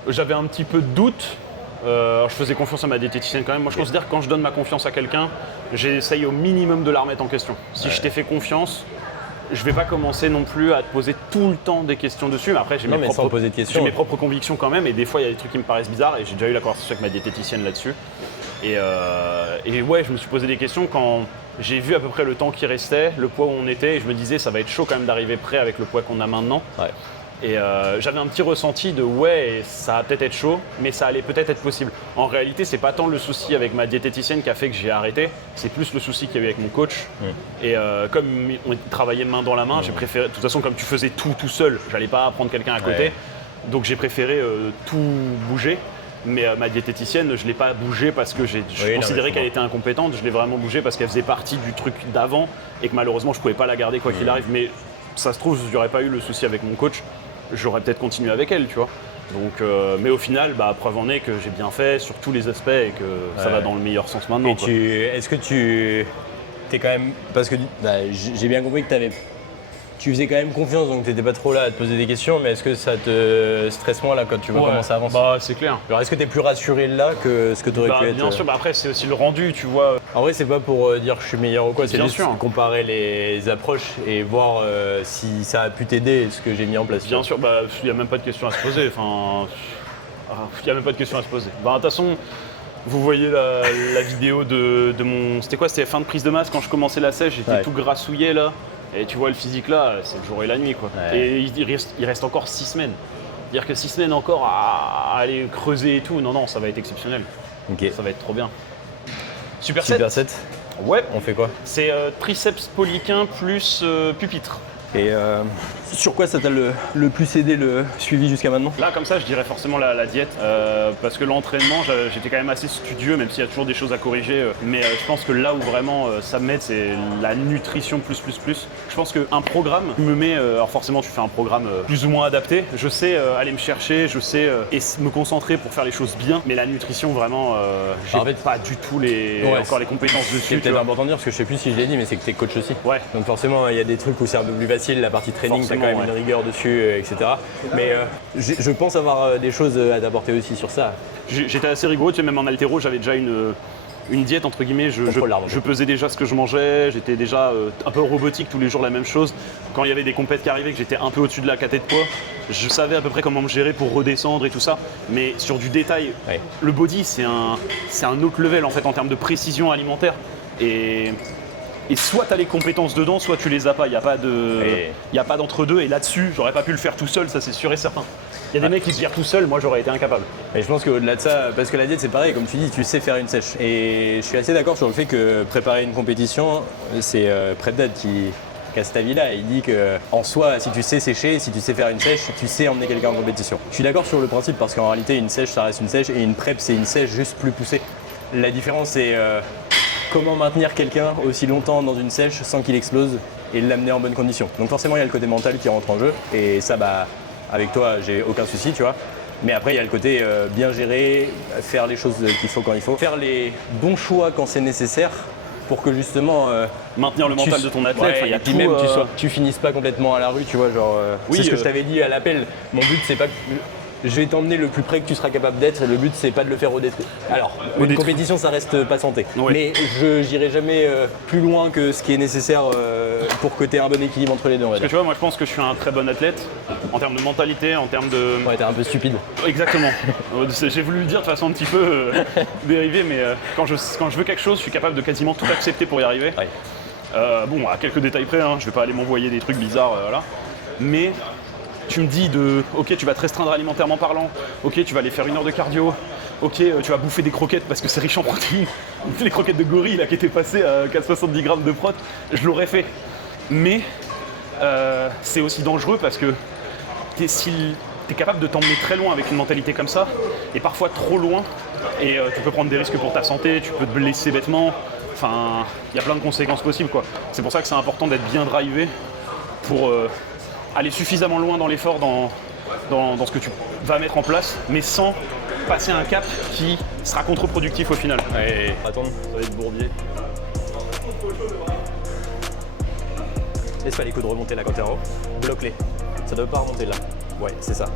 J'avais un petit peu de doute, je faisais confiance à ma diététicienne quand même. Moi je considère que quand je donne ma confiance à quelqu'un, j'essaye au minimum de la remettre en question. Si je t'ai fait confiance, je vais pas commencer non plus à te poser tout le temps des questions dessus, mais après j'ai mes propres convictions quand même et des fois il y a des trucs qui me paraissent bizarres et j'ai déjà eu la conversation avec ma diététicienne là-dessus. Et ouais, je me suis posé des questions quand j'ai vu à peu près le temps qui restait, le poids où on était et je me disais ça va être chaud quand même d'arriver prêt avec le poids qu'on a maintenant. Ouais. Et j'avais un petit ressenti de ça va peut-être être chaud, mais ça allait peut-être être possible. En réalité, c'est pas tant le souci avec ma diététicienne qui a fait que j'ai arrêté, c'est plus le souci qu'il y avait avec mon coach. Et comme on travaillait main dans la main, j'ai préféré. De toute façon, comme tu faisais tout seul, j'allais pas prendre quelqu'un à côté, donc j'ai préféré tout bouger. Mais ma diététicienne, je l'ai pas bougé parce que je considérais qu'elle était incompétente. Je l'ai vraiment bougé parce qu'elle faisait partie du truc d'avant et que malheureusement, je pouvais pas la garder quoi qu'il arrive. Mais ça se trouve, si j'aurais pas eu le souci avec mon coach, j'aurais peut-être continué avec elle, tu vois. Donc, mais au final, preuve en est que j'ai bien fait sur tous les aspects et que ça va dans le meilleur sens maintenant. Est-ce que tu t'es quand même... Parce que j'ai bien compris que tu faisais quand même confiance, donc tu n'étais pas trop là à te poser des questions, mais est-ce que ça te stresse moins là quand tu vois comment ça avance? C'est clair. Alors est-ce que tu es plus rassuré là que ce que tu aurais pu être? Bien sûr, après c'est aussi le rendu, tu vois. En vrai, c'est pas pour dire que je suis meilleur ou quoi, c'est Bien juste sûr. comparer les approches et voir si ça a pu t'aider ce que j'ai mis en place. Bien sûr, il n'y a même pas de question à se poser. Il n'y a même pas de question à se poser. De toute façon, vous voyez la vidéo de mon... C'était quoi? C'était fin de prise de masse quand je commençais la sèche, j'étais tout grassouillet là. Et tu vois le physique là, c'est le jour et la nuit quoi. Ouais. Et il reste encore 6 semaines. C'est-à-dire que 6 semaines encore à aller creuser et tout, non, ça va être exceptionnel. Ok. Ça va être trop bien. Super 7. Ouais, On fait quoi? c'est triceps polyquin plus pupitre. Et sur quoi ça t'a le plus aidé le suivi jusqu'à maintenant? Là, comme ça, je dirais forcément la diète, parce que l'entraînement, j'étais quand même assez studieux, même s'il y a toujours des choses à corriger. Mais je pense que là où vraiment ça m'aide, c'est la nutrition plus. Je pense qu'un programme me met, alors forcément, tu fais un programme plus ou moins adapté. Je sais aller me chercher, je sais me concentrer pour faire les choses bien. Mais la nutrition, vraiment, j'ai En fait, pas du tout encore les compétences C'est dessus. tu peut-être vois. important de dire, parce que je sais plus si je l'ai dit, mais c'est que t'es coach aussi. Ouais. Donc forcément, il y a des trucs où c'est un peu plus facile, la partie training, t'as quand Forcément, même ouais. une rigueur dessus, etc. Mais je pense avoir des choses à t'apporter aussi sur ça. J'étais assez rigoureux, tu sais, même en haltéro, j'avais déjà une diète entre guillemets, je pesais déjà ce que je mangeais, j'étais déjà un peu robotique tous les jours la même chose. Quand il y avait des compètes qui arrivaient, que j'étais un peu au-dessus de la caté de poids, je savais à peu près comment me gérer pour redescendre et tout ça. Mais sur du détail, Ouais. le body c'est un autre level en fait en termes de précision alimentaire. Et soit tu as les compétences dedans, soit tu les as pas. Il n'y a pas d'entre-deux. Et là-dessus, j'aurais pas pu le faire tout seul, ça c'est sûr et certain. Il y a des mecs qui se gèrent tout seuls, moi j'aurais été incapable. Et je pense qu'au-delà de ça, parce que la diète c'est pareil, comme tu dis, tu sais faire une sèche. Et je suis assez d'accord sur le fait que préparer une compétition, c'est Prep qui a cet avis-là. Il dit que en soi, si tu sais sécher, si tu sais faire une sèche, tu sais emmener quelqu'un en compétition. Je suis d'accord sur le principe parce qu'en réalité, une sèche ça reste une sèche et une prep c'est une sèche juste plus poussée. La différence c'est comment maintenir quelqu'un aussi longtemps dans une sèche sans qu'il explose et l'amener en bonne condition. Donc forcément il y a le côté mental qui rentre en jeu et ça avec toi j'ai aucun souci tu vois. Mais après il y a le côté bien gérer, faire les choses qu'il faut quand il faut, faire les bons choix quand c'est nécessaire pour que justement Maintenir le mental de ton athlète, ouais, il y a et puis tout, même tu finisses pas complètement à la rue tu vois genre Oui, c'est ce que je t'avais dit à l'appel. Mon but c'est pas que je vais t'emmener le plus près que tu seras capable d'être. Le but, c'est pas de le faire au détruit. Alors, une compétition, ça reste pas santé. Ouais. Mais je n'irai jamais plus loin que ce qui est nécessaire pour que tu aies un bon équilibre entre les deux, on va Parce que dire. tu vois, moi je pense que je suis un très bon athlète en termes de mentalité, en termes de. Ouais, t'es un peu stupide. Exactement. J'ai voulu le dire de façon un petit peu dérivée, mais quand je veux quelque chose, je suis capable de quasiment tout accepter pour y arriver. Ouais. Bon, à quelques détails près, hein, je vais pas aller m'envoyer des trucs bizarres, voilà. Mais tu me dis ok, tu vas te restreindre alimentairement parlant, ok, tu vas aller faire 1 heure de cardio, ok, tu vas bouffer des croquettes parce que c'est riche en protéines. Les croquettes de gorille là qui étaient passées à 70 grammes de prot, je l'aurais fait. Mais c'est aussi dangereux parce que t'es capable de t'emmener très loin avec une mentalité comme ça, et parfois trop loin, et tu peux prendre des risques pour ta santé, tu peux te blesser bêtement, enfin, il y a plein de conséquences possibles quoi. C'est pour ça que c'est important d'être bien drivé pour aller suffisamment loin dans l'effort, dans ce que tu vas mettre en place, mais sans passer un cap qui sera contre-productif au final. Ouais, attends, ça va être bourbier. Laisse pas les coudes remonter là quand t'es en haut. Bloque-les. Ça doit pas remonter là. Ouais, c'est ça.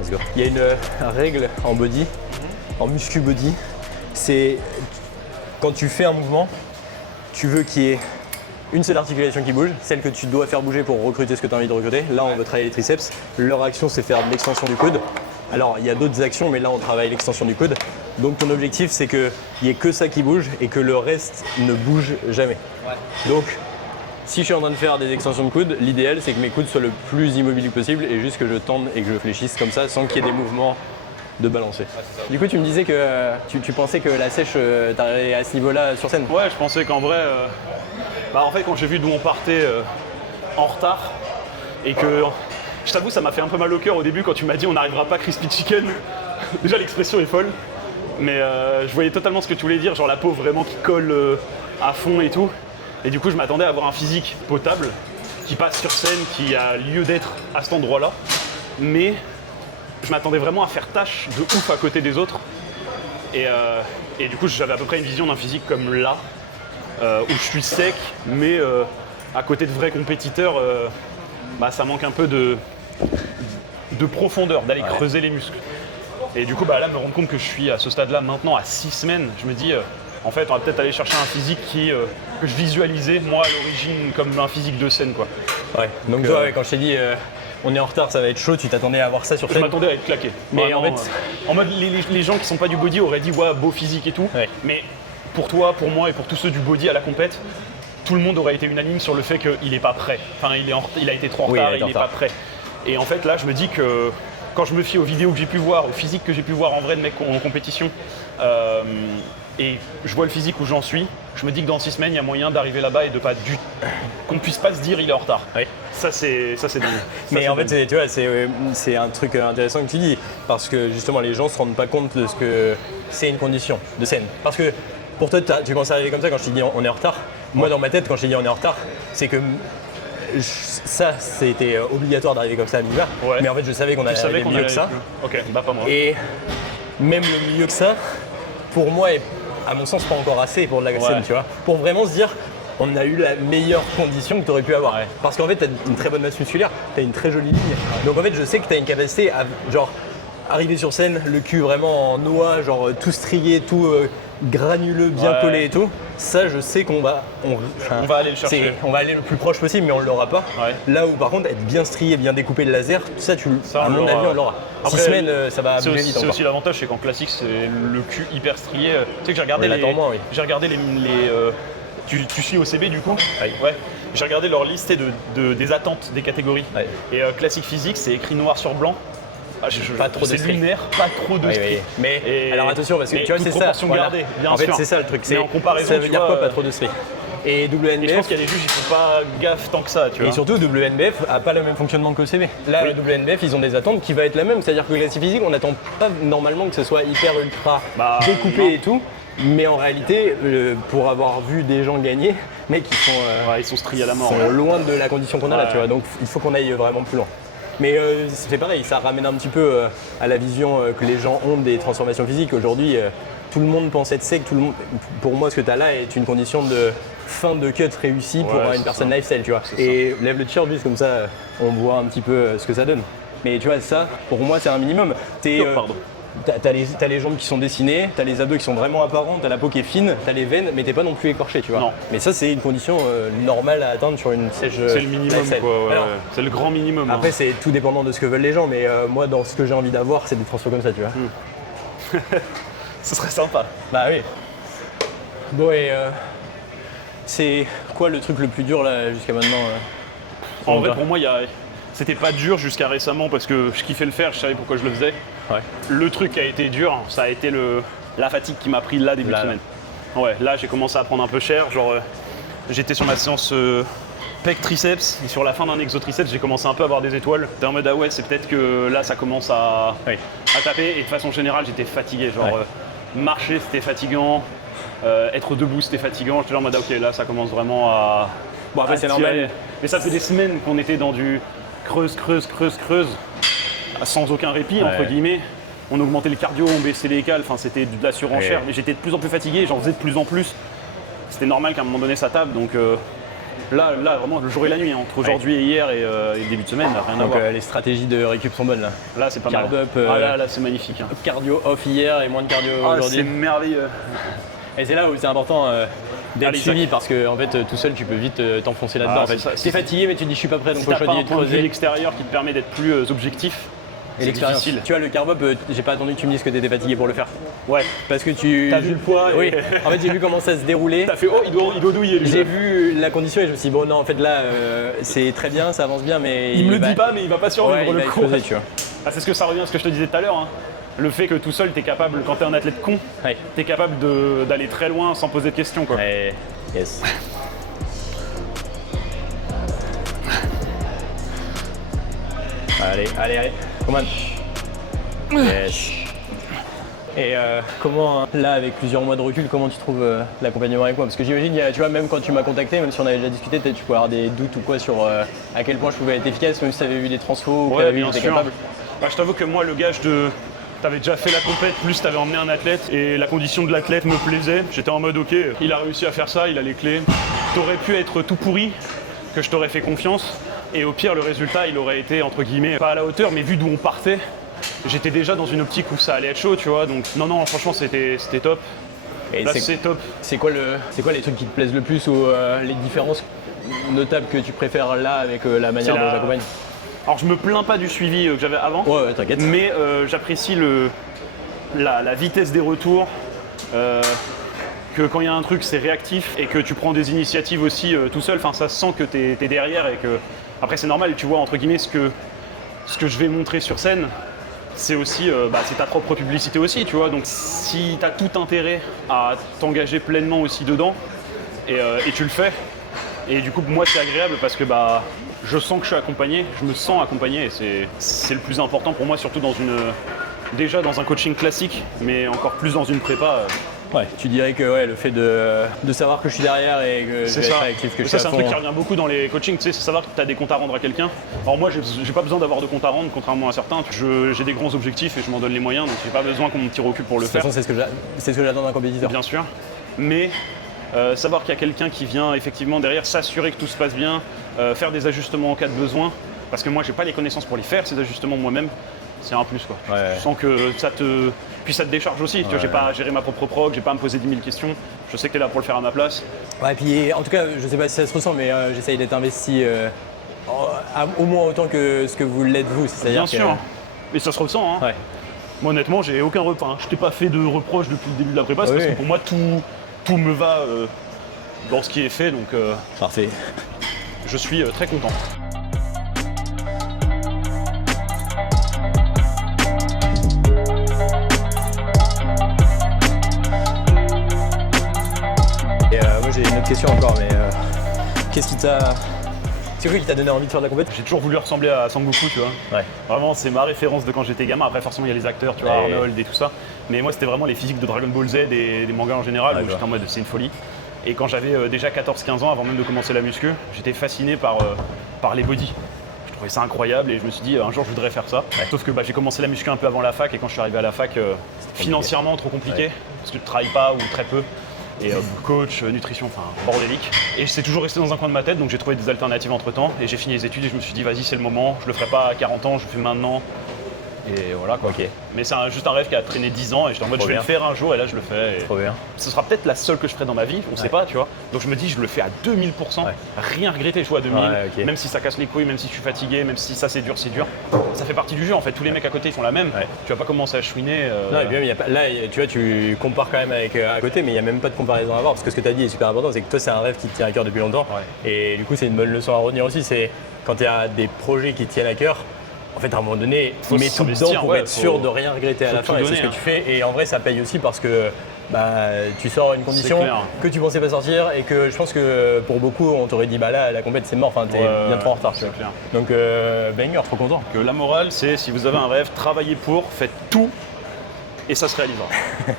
Let's go. Il y a une règle en body, en muscu body, c'est quand tu fais un mouvement, tu veux qu'il y ait une seule articulation qui bouge, celle que tu dois faire bouger pour recruter ce que tu as envie de recruter. Là, on veut travailler les triceps. Leur action, c'est faire de l'extension du coude. Alors, il y a d'autres actions, mais là, on travaille l'extension du coude. Donc, ton objectif, c'est qu'il n'y ait que ça qui bouge et que le reste ne bouge jamais. Ouais. Donc, si je suis en train de faire des extensions de coude, l'idéal, c'est que mes coudes soient le plus immobiles possible et juste que je tende et que je fléchisse comme ça sans qu'il y ait des mouvements de balancer. Ouais, du coup, tu me disais que tu pensais que la sèche, t'arrivais à ce niveau-là sur scène. Ouais, je pensais qu'en vrai, en fait, quand j'ai vu d'où on partait en retard, et que, je t'avoue, ça m'a fait un peu mal au cœur au début quand tu m'as dit on n'arrivera pas crispy chicken. Déjà, l'expression est folle, mais je voyais totalement ce que tu voulais dire, genre la peau vraiment qui colle à fond et tout. Et du coup, je m'attendais à avoir un physique potable qui passe sur scène, qui a lieu d'être à cet endroit-là. Mais je m'attendais vraiment à faire tâche de ouf à côté des autres. Et du coup, j'avais à peu près une vision d'un physique comme là, où je suis sec, mais à côté de vrais compétiteurs, ça manque un peu de profondeur, d'aller creuser les muscles. Et du coup, là, me rendre compte que je suis à ce stade-là maintenant, à 6 semaines, je me dis, en fait, on va peut-être aller chercher un physique que je visualisais, moi, à l'origine, comme un physique de scène, quoi. Ouais. Donc toi, quand je t'ai dit on est en retard, ça va être chaud, tu t'attendais à voir ça sur Je scène? m'attendais à être claqué. Mais Vraiment, en mode, les gens qui sont pas du body auraient dit, ouais, beau physique et tout. Ouais. Mais pour toi, pour moi et pour tous ceux du body à la compète, tout le monde aurait été unanime sur le fait qu'il est pas prêt. Enfin, il a été trop en retard, il est pas prêt. Et en fait, là, je me dis que quand je me fie aux vidéos que j'ai pu voir, au physique que j'ai pu voir en vrai de mecs en compétition, et je vois le physique où j'en suis, je me dis que dans 6 semaines, il y a moyen d'arriver là-bas et de pas qu'on puisse pas se dire il est en retard. Oui. Ça, c'est dingue. Mais en fait, tu vois, c'est un truc intéressant que tu dis, parce que justement, les gens se rendent pas compte de ce que c'est une condition de scène. Parce que pour toi, tu commences à arriver comme ça quand je t'ai dit on est en retard. Moi, dans ma tête, quand je t'ai dit on est en retard, c'est que ça, c'était obligatoire d'arriver comme ça à l'hiver. Ouais. Mais en fait, je savais qu'on allait arriver mieux que ça. Ok, pas moi. Et même le mieux que ça, pour moi, est à mon sens pas encore assez pour de la scène, tu vois. Pour vraiment se dire, on a eu la meilleure condition que tu aurais pu avoir. Parce qu'en fait, tu as une très bonne masse musculaire, tu as une très jolie ligne. Donc en fait, je sais que tu as une capacité à genre arriver sur scène, le cul vraiment en noix, genre tout strié, tout granuleux, bien collé et tout. Ça, je sais qu'on va... On va aller le chercher. On va aller le plus proche possible, mais on ne l'aura pas. Ouais. Là où par contre, être bien strié, bien découpé le laser, tout ça, à mon avis, on l'aura. 6 semaines, ça va bouger vite C'est encore. aussi l'avantage, c'est qu'en classique, c'est le cul hyper strié. Tu sais que j'ai regardé J'ai regardé tu suis OCB du coup? Ouais. J'ai regardé leur liste des attentes des catégories. Ouais. Et classique physique, c'est écrit noir sur blanc. Pas trop de c'est lunaire, pas trop de string. Mais alors attention, parce que tu vois, c'est ça. Gardée, bien en fait, sûr. c'est ça le truc. Mais en comparaison, ça veut dire quoi, pas trop de string? Et WNBF. Et je pense qu'il y a des juges qui font pas gaffe tant que ça, tu vois. Et surtout, WNBF a pas le même fonctionnement que OCB. Là, WNBF, ils ont des attentes qui va être la même. C'est-à-dire que classique physique, on n'attend pas normalement que ce soit hyper ultra découpé et tout. Mais en réalité, pour avoir vu des gens gagner, mec, ils sont striés à la mort. Ils sont loin de la condition qu'on a là, tu vois. Donc il faut qu'on aille vraiment plus loin. Mais c'est pareil, ça ramène un petit peu à la vision que les gens ont des transformations physiques. Aujourd'hui, tout le monde pense être sec. Pour moi, ce que tu as là est une condition de fin de cut réussie pour une personne lifestyle, tu vois. Et lève le t-shirt juste comme ça, on voit un petit peu ce que ça donne. Mais tu vois, ça, pour moi, c'est un minimum. T'as les jambes qui sont dessinées, t'as les abdos qui sont vraiment apparents, t'as la peau qui est fine, t'as les veines, mais t'es pas non plus écorché, tu vois. Non. Mais ça, c'est une condition normale à atteindre sur une sèche. C'est le minimum, quoi. Alors, c'est le grand minimum. Après, c'est tout dépendant de ce que veulent les gens, mais moi, dans ce que j'ai envie d'avoir, c'est des transferts comme ça, tu vois. Ce serait sympa. Bah oui. Bon, et c'est quoi le truc le plus dur là jusqu'à maintenant En vrai, pour moi, c'était pas dur jusqu'à récemment parce que je kiffais le faire, je savais pourquoi je le faisais. Ouais. Le truc qui a été dur, ça a été la fatigue qui m'a pris là début de semaine. Ouais, là j'ai commencé à prendre un peu cher. Genre, j'étais sur ma séance pec triceps et sur la fin d'un exotriceps, j'ai commencé un peu à avoir des étoiles. T'es en mode ouais, c'est peut-être que là ça commence à taper. Et de façon générale, j'étais fatigué. Genre, marcher c'était fatigant, être debout c'était fatigant. J'étais en mode ok, là ça commence vraiment à. Bon, après, c'est normal. Mais ça fait des semaines qu'on était dans du creuse, sans aucun répit, entre guillemets. On augmentait le cardio, on baissait les cales, enfin c'était de la surenchère. Mais j'étais de plus en plus fatigué, j'en faisais de plus en plus. C'était normal qu'à un moment donné ça tape, donc là vraiment le jour et la nuit, entre aujourd'hui et hier et début de semaine, rien à voir. Les stratégies de récup sont bonnes là. Là c'est pas mal. Up, là c'est magnifique. Cardio off hier et moins de cardio aujourd'hui. C'est merveilleux. Et c'est là où c'est important d'être suivi parce que en fait tout seul tu peux vite t'enfoncer là-dedans. T'es fatigué mais tu te dis je suis pas prêt donc faut choisir de creuser. L'extérieur qui te permet d'être plus objectif. Et l'expérience. Tu vois, le carb up, j'ai pas attendu que tu me dises que t'étais fatigué pour le faire. Ouais. Parce que t'as vu le poids. Oui. En fait, j'ai vu comment ça se déroulait. T'as fait il doit douiller. J'ai vu la condition et je me suis dit bon non en fait là c'est très bien, ça avance bien mais. Il me le dit pas mais il va pas survivre le cours. Tu vois. C'est ce que ça revient à ce que je te disais tout à l'heure. Hein. Le fait que tout seul t'es capable, quand t'es un athlète con, t'es capable d'aller très loin sans poser de questions quoi. Yes. Allez. Come on. Yes. Et comment, là, avec plusieurs mois de recul, comment tu trouves l'accompagnement avec moi? Parce que j'imagine, tu vois, même quand tu m'as contacté, même si on avait déjà discuté, peut-être tu pouvais avoir des doutes ou quoi sur à quel point je pouvais être efficace, même si tu avais vu des transfos ou que tu avais vu que j'étais capable. Bah, je t'avoue que moi, le gage de... T'avais déjà fait la compète, plus t'avais emmené un athlète et la condition de l'athlète me plaisait. J'étais en mode ok, il a réussi à faire ça, il a les clés. T'aurais pu être tout pourri, que je t'aurais fait confiance. Et au pire, le résultat, il aurait été, entre guillemets, pas à la hauteur, mais vu d'où on partait, j'étais déjà dans une optique où ça allait être chaud, tu vois. Donc non, franchement, c'était top. Et là, c'est top. C'est quoi les trucs qui te plaisent le plus ou les différences notables que tu préfères là avec la manière dont j'accompagne? Alors je me plains pas du suivi que j'avais avant, ouais, t'inquiète. Mais j'apprécie la vitesse des retours, que quand il y a un truc c'est réactif et que tu prends des initiatives aussi tout seul, enfin ça se sent que t'es derrière et que après c'est normal, tu vois, entre guillemets ce que je vais montrer sur scène, c'est aussi c'est ta propre publicité aussi, tu vois, donc si t'as tout intérêt à t'engager pleinement aussi dedans et tu le fais, et du coup moi c'est agréable parce que je sens que je suis accompagné, je me sens accompagné et c'est le plus important pour moi, surtout déjà dans un coaching classique, mais encore plus dans une prépa. Ouais, tu dirais que le fait de savoir que je suis derrière et que je vais être réactif, que je suis à c'est un fond. truc qui revient beaucoup dans les coachings, tu sais, c'est savoir que tu as des comptes à rendre à quelqu'un. Alors moi, j'ai pas besoin d'avoir de comptes à rendre, contrairement à certains. J'ai des grands objectifs et je m'en donne les moyens, donc j'ai pas besoin qu'on me tire au cul pour le faire. De toute façon, c'est ce que j'attends d'un compétiteur. Bien sûr, mais savoir qu'il y a quelqu'un qui vient effectivement derrière s'assurer que tout se passe bien, faire des ajustements en cas de besoin, parce que moi j'ai pas les connaissances pour les faire, ces ajustements moi-même, c'est un plus quoi. Ouais. Je sens que puis ça te décharge aussi, tu vois, j'ai pas à gérer ma propre prog, j'ai pas à me poser 10 000 questions, je sais que t'es là pour le faire à ma place. Ouais, et puis en tout cas, je sais pas si ça se ressent, mais j'essaye d'être investi au moins autant que ce que vous l'êtes vous. Bien sûr, mais ça se ressent, hein. Ouais. Moi honnêtement, j'ai aucun reproche, je t'ai pas fait de reproche depuis le début de la prépa, parce que pour moi tout me va dans ce qui est fait, donc parfait. Je suis très content. Et moi j'ai une autre question encore, mais c'est quoi qui t'a donné envie de faire de la compétition? J'ai toujours voulu ressembler à Sangoku, tu vois. Ouais. Vraiment, c'est ma référence de quand j'étais gamin. Après, forcément, il y a les acteurs, tu vois, Arnold et tout ça. Mais moi, c'était vraiment les physiques de Dragon Ball Z et des mangas en général, où j'étais en mode c'est une folie. Et quand j'avais déjà 14-15 ans, avant même de commencer la muscu, j'étais fasciné par les bodys. Je trouvais ça incroyable et je me suis dit un jour je voudrais faire ça. Ouais. Sauf que j'ai commencé la muscu un peu avant la fac et quand je suis arrivé à la fac, financièrement trop compliqué, parce que tu travailles pas ou très peu. Et coach, nutrition, enfin bordélique. Et c'est toujours resté dans un coin de ma tête, donc j'ai trouvé des alternatives entre temps. Et j'ai fini les études et je me suis dit vas-y c'est le moment, je le ferai pas à 40 ans, je le fais maintenant. Et voilà quoi. Ok. Mais c'est juste un rêve qui a traîné 10 ans et j'étais en mode je vais le faire un jour et là je le fais. Trop bien. Ce sera peut-être la seule que je ferai dans ma vie, on sait pas, tu vois. Donc je me dis je le fais à 2000%, rien regretter, je vois à 2000, même si ça casse les couilles, même si je suis fatigué, même si ça c'est dur. Ça fait partie du jeu en fait, tous les mecs à côté ils font la même. Tu vas pas commencer à chouiner. Non, et puis même, là tu vois, tu compares quand même avec à côté, mais il n'y a même pas de comparaison à avoir parce que ce que tu as dit est super important, c'est que toi c'est un rêve qui te tient à cœur depuis longtemps. Et du coup c'est une bonne leçon à retenir aussi, c'est quand il y a des projets qui te tiennent à cœur. En fait, à un moment donné, tu mets tout dedans pour être sûr de rien regretter à la fin. Et c'est ce que tu fais. Et en vrai, ça paye aussi parce que tu sors une condition que tu pensais pas sortir et que je pense que pour beaucoup, on t'aurait dit là, la compète c'est mort. Enfin, t'es bien trop en retard. C'est clair. Donc, banger, trop content. Que la morale, c'est si vous avez un rêve, travaillez pour, faites tout. Et ça se réalisera.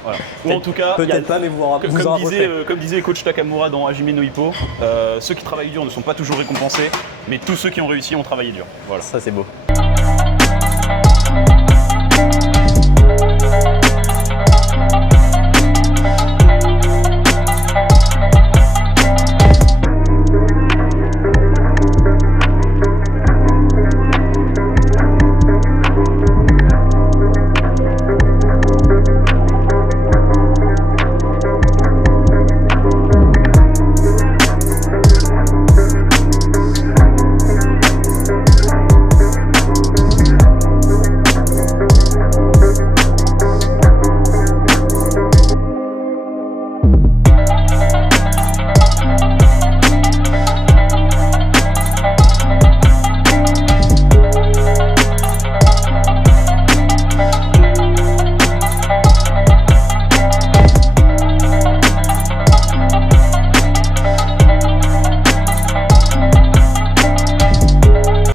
Voilà. Ou en tout cas, peut-être pas, mais vous en comme disait coach Takamura dans Hajime no Ippo, ceux qui travaillent dur ne sont pas toujours récompensés, mais tous ceux qui ont réussi ont travaillé dur. Voilà. Ça c'est beau.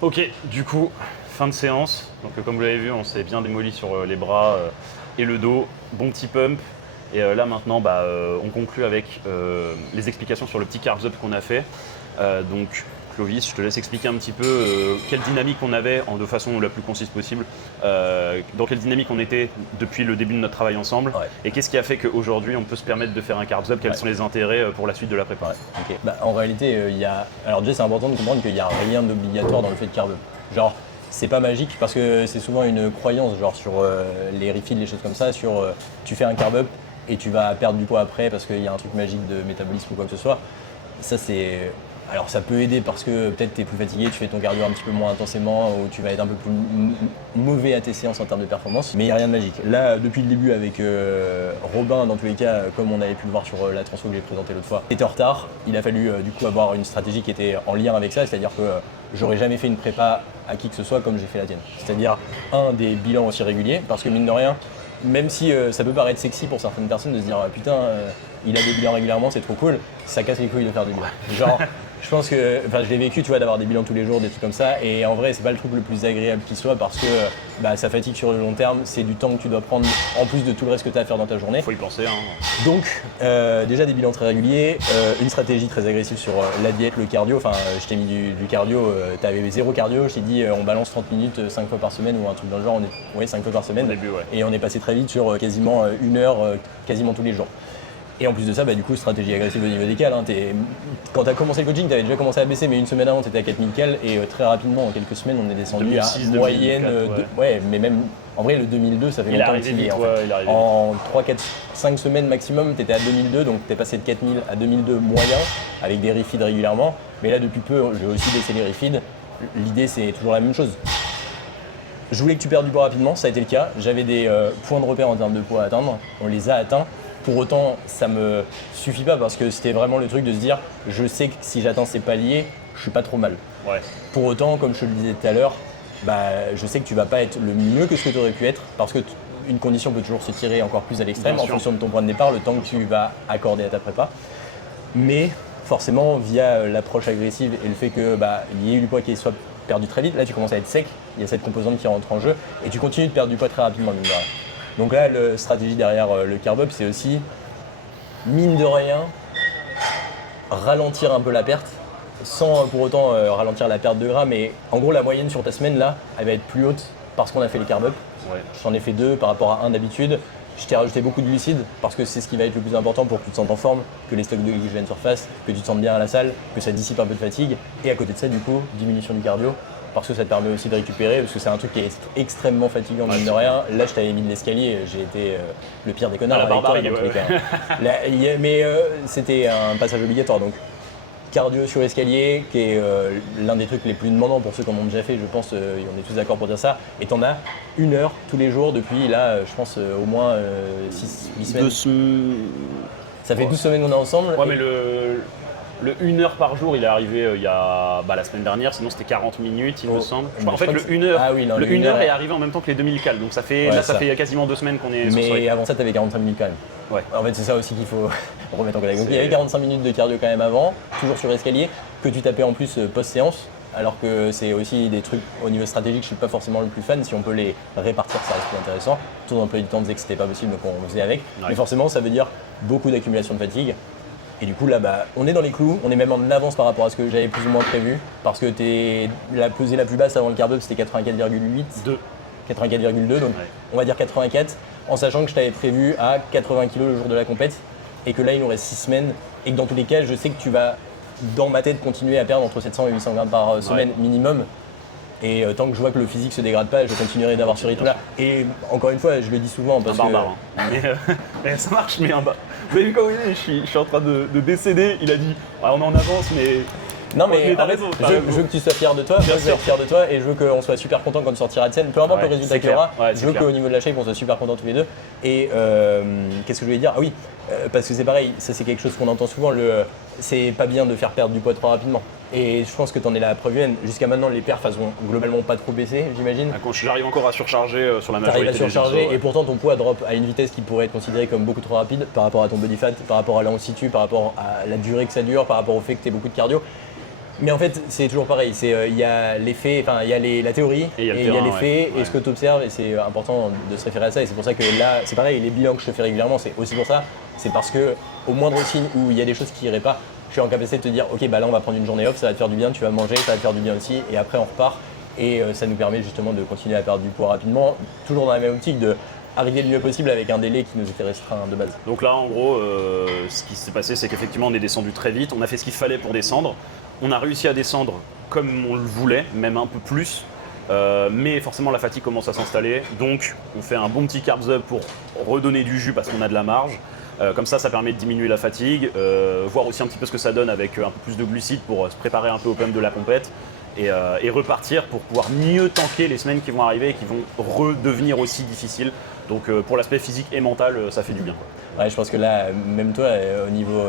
Ok, du coup, fin de séance. Donc comme vous l'avez vu, on s'est bien démoli sur les bras, et le dos, bon petit pump. Et là maintenant, on conclut avec les explications sur le petit carves up qu'on a fait. Donc Clovis, je te laisse expliquer un petit peu quelle dynamique on avait de façon la plus concise possible, dans quelle dynamique on était depuis le début de notre travail ensemble, et qu'est-ce qui a fait qu'aujourd'hui on peut se permettre de faire un carves up, quels sont les intérêts pour la suite de la prépa. Okay. En réalité, alors déjà c'est important de comprendre qu'il n'y a rien d'obligatoire dans le fait de carve up. Genre, c'est pas magique parce que c'est souvent une croyance genre sur les refills, les choses comme ça, sur tu fais un carve up et tu vas perdre du poids après parce qu'il y a un truc magique de métabolisme ou quoi que ce soit. Ça c'est... Alors ça peut aider parce que peut-être tu es plus fatigué, tu fais ton cardio un petit peu moins intensément ou tu vas être un peu plus mauvais à tes séances en termes de performance, mais il n'y a rien de magique. Là, depuis le début avec Robin, dans tous les cas, comme on avait pu le voir sur la transfo que j'ai présentée l'autre fois, était en retard. Il a fallu du coup avoir une stratégie qui était en lien avec ça, c'est-à-dire que j'aurais jamais fait une prépa à qui que ce soit comme j'ai fait la tienne. C'est-à-dire des bilans aussi réguliers, parce que mine de rien, même si ça peut paraître sexy pour certaines personnes de se dire putain, il a des bilans régulièrement, c'est trop cool, ça casse les couilles de faire des bilans. Genre, je pense que, je l'ai vécu, tu vois, d'avoir des bilans tous les jours, des trucs comme ça, et en vrai, c'est pas le truc le plus agréable qui soit parce que ça fatigue sur le long terme, c'est du temps que tu dois prendre en plus de tout le reste que tu as à faire dans ta journée. Faut y penser. Donc, déjà des bilans très réguliers, une stratégie très agressive sur la diète, le cardio. Enfin, je t'ai mis du cardio, tu avais 0 cardio, je t'ai dit on balance 30 minutes 5 fois par semaine ou un truc dans le genre, 5 fois par semaine. Au début, ouais. Et on est passé très vite sur quasiment 1 heure, quasiment tous les jours. Et en plus de ça, du coup, stratégie agressive au niveau des cales. Quand tu as commencé le coaching, tu avais déjà commencé à baisser, mais une semaine avant, tu étais à 4000 cales. Et très rapidement, en quelques semaines, on est descendu 2006, à moyenne. 2004, mais même en vrai, le 2002, ça fait il longtemps est que arrivé tu y es. vite, En 3, 4, 5 semaines maximum, tu étais à 2002. Donc tu es passé de 4000 à 2002 moyen, avec des refeeds régulièrement. Mais là, depuis peu, j'ai aussi baissé les refeeds. L'idée, c'est toujours la même chose. Je voulais que tu perdes du poids rapidement, ça a été le cas. J'avais des points de repère en termes de poids à atteindre. On les a atteints. Pour autant, ça me suffit pas parce que c'était vraiment le truc de se dire je sais que si j'atteins ces paliers, je suis pas trop mal. Ouais. Pour autant, comme je te le disais tout à l'heure, je sais que tu vas pas être le mieux que ce que tu aurais pu être parce que une condition peut toujours se tirer encore plus à l'extrême en fonction de ton point de départ, le temps que tu vas accorder à ta prépa. Mais forcément, via l'approche agressive et le fait que il y ait eu du poids qui soit perdu très vite, là tu commences à être sec, il y a cette composante qui rentre en jeu et tu continues de perdre du poids très rapidement, mine de rien. Donc là, la stratégie derrière le carb up, c'est aussi, mine de rien, ralentir un peu la perte, sans pour autant ralentir la perte de gras, mais en gros, la moyenne sur ta semaine, là, elle va être plus haute parce qu'on a fait les carb up. Ouais. J'en ai fait 2 par rapport à 1 d'habitude. Je t'ai rajouté beaucoup de glucides parce que c'est ce qui va être le plus important pour que tu te sentes en forme, que les stocks de glycogène surface, que tu te sentes bien à la salle, que ça dissipe un peu de fatigue. Et à côté de ça, du coup, diminution du cardio. Parce que ça te permet aussi de récupérer, parce que c'est un truc qui est extrêmement fatigant, mine de rien. Là, je t'avais mis de l'escalier, j'ai été le pire des connards avec toi, dans tous les cas. Mais c'était un passage obligatoire, donc cardio sur escalier, qui est l'un des trucs les plus demandants pour ceux qui en ont déjà fait, je pense, on est tous d'accord pour dire ça. Et t'en as 1 heure tous les jours depuis, là, je pense, au moins 6-8 semaines. Ça fait 12 semaines qu'on est ensemble. Ouais, mais le 1 heure par jour, il est arrivé il y a la semaine dernière, sinon c'était 40 minutes, il me semble. En fait, le 1 heure, le 1 heure est arrivé en même temps que les 2000 cales, donc ça fait, ça fait quasiment 2 semaines qu'on est sur Mais avant ça, tu avais 45 minutes quand même. Ouais. En fait, c'est ça aussi qu'il faut remettre en contexte. Donc il y avait 45 minutes de cardio quand même avant, toujours sur escalier, que tu tapais en plus post-séance. Alors que c'est aussi des trucs au niveau stratégique, je suis pas forcément le plus fan. Si on peut les répartir, ça reste plus intéressant. Ton emploi du temps disait que c'était pas possible, donc on faisait avec. Ouais. Mais forcément, ça veut dire beaucoup d'accumulation de fatigue. Et du coup, là, on est dans les clous. On est même en avance par rapport à ce que j'avais plus ou moins prévu. Parce que la pesée la plus basse avant le carb up, c'était 84,8. 84,2, donc on va dire 84. En sachant que je t'avais prévu à 80 kg le jour de la compète. Et que là, il nous reste 6 semaines. Et que dans tous les cas, je sais que tu vas, dans ma tête, continuer à perdre entre 700 et 800 grammes par semaine minimum. Et tant que je vois que le physique se dégrade pas, je continuerai d'avoir ce rythme-là. Et encore une fois, je le dis souvent parce barbare, mais ça marche, mais un bas. Vous avez vu quand je suis en train de décéder. Il a dit on est en avance, mais. Non mais en fait, je veux que tu sois fier de toi, moi je veux être fier de toi et je veux qu'on soit super content quand tu sortiras de scène, peu importe le résultat qu'il y aura, je veux qu'au niveau de la shape on soit super content tous les deux. Et qu'est-ce que je voulais dire ? Ah oui, parce que c'est pareil, ça c'est quelque chose qu'on entend souvent, c'est pas bien de faire perdre du poids trop rapidement. Et je pense que t'en es la preuve humaine. Jusqu'à maintenant, les perfs ont globalement pas trop baissé, j'imagine. J'arrive encore à surcharger sur la majorité des surcharger et pourtant ton poids drop à une vitesse qui pourrait être considérée comme beaucoup trop rapide par rapport à ton body fat, par rapport à l'in situ, par rapport à la durée que ça dure, par rapport au fait que tu aies beaucoup de cardio. Mais en fait, c'est toujours pareil. Il y a l'effet, enfin, il y a la théorie Et il y a le il y a terrain, les faits ouais. et ce que tu observes. Et c'est important de se référer à ça. Et c'est pour ça que là, c'est pareil. Les bilans que je te fais régulièrement, c'est aussi pour ça. C'est parce que au moindre signe où il y a des choses qui iraient pas, je suis en capacité de te dire, ok, bah là, on va prendre une journée off, ça va te faire du bien, tu vas manger, ça va te faire du bien aussi. Et après, on repart. Et ça nous permet justement de continuer à perdre du poids rapidement, toujours dans la même optique de arriver le mieux possible avec un délai qui nous était restreint de base. Donc là, en gros, ce qui s'est passé, c'est qu'effectivement, on est descendu très vite. On a fait ce qu'il fallait pour descendre. On a réussi à descendre comme on le voulait, même un peu plus. Mais forcément, la fatigue commence à s'installer. Donc, on fait un bon petit carbs up pour redonner du jus parce qu'on a de la marge. Comme ça permet de diminuer la fatigue, voir aussi un petit peu ce que ça donne avec un peu plus de glucides pour se préparer un peu au pump de la compète. Et repartir pour pouvoir mieux tanker les semaines qui vont arriver et qui vont redevenir aussi difficiles. Donc pour l'aspect physique et mental, ça fait du bien. Ouais, je pense que là, même toi, au niveau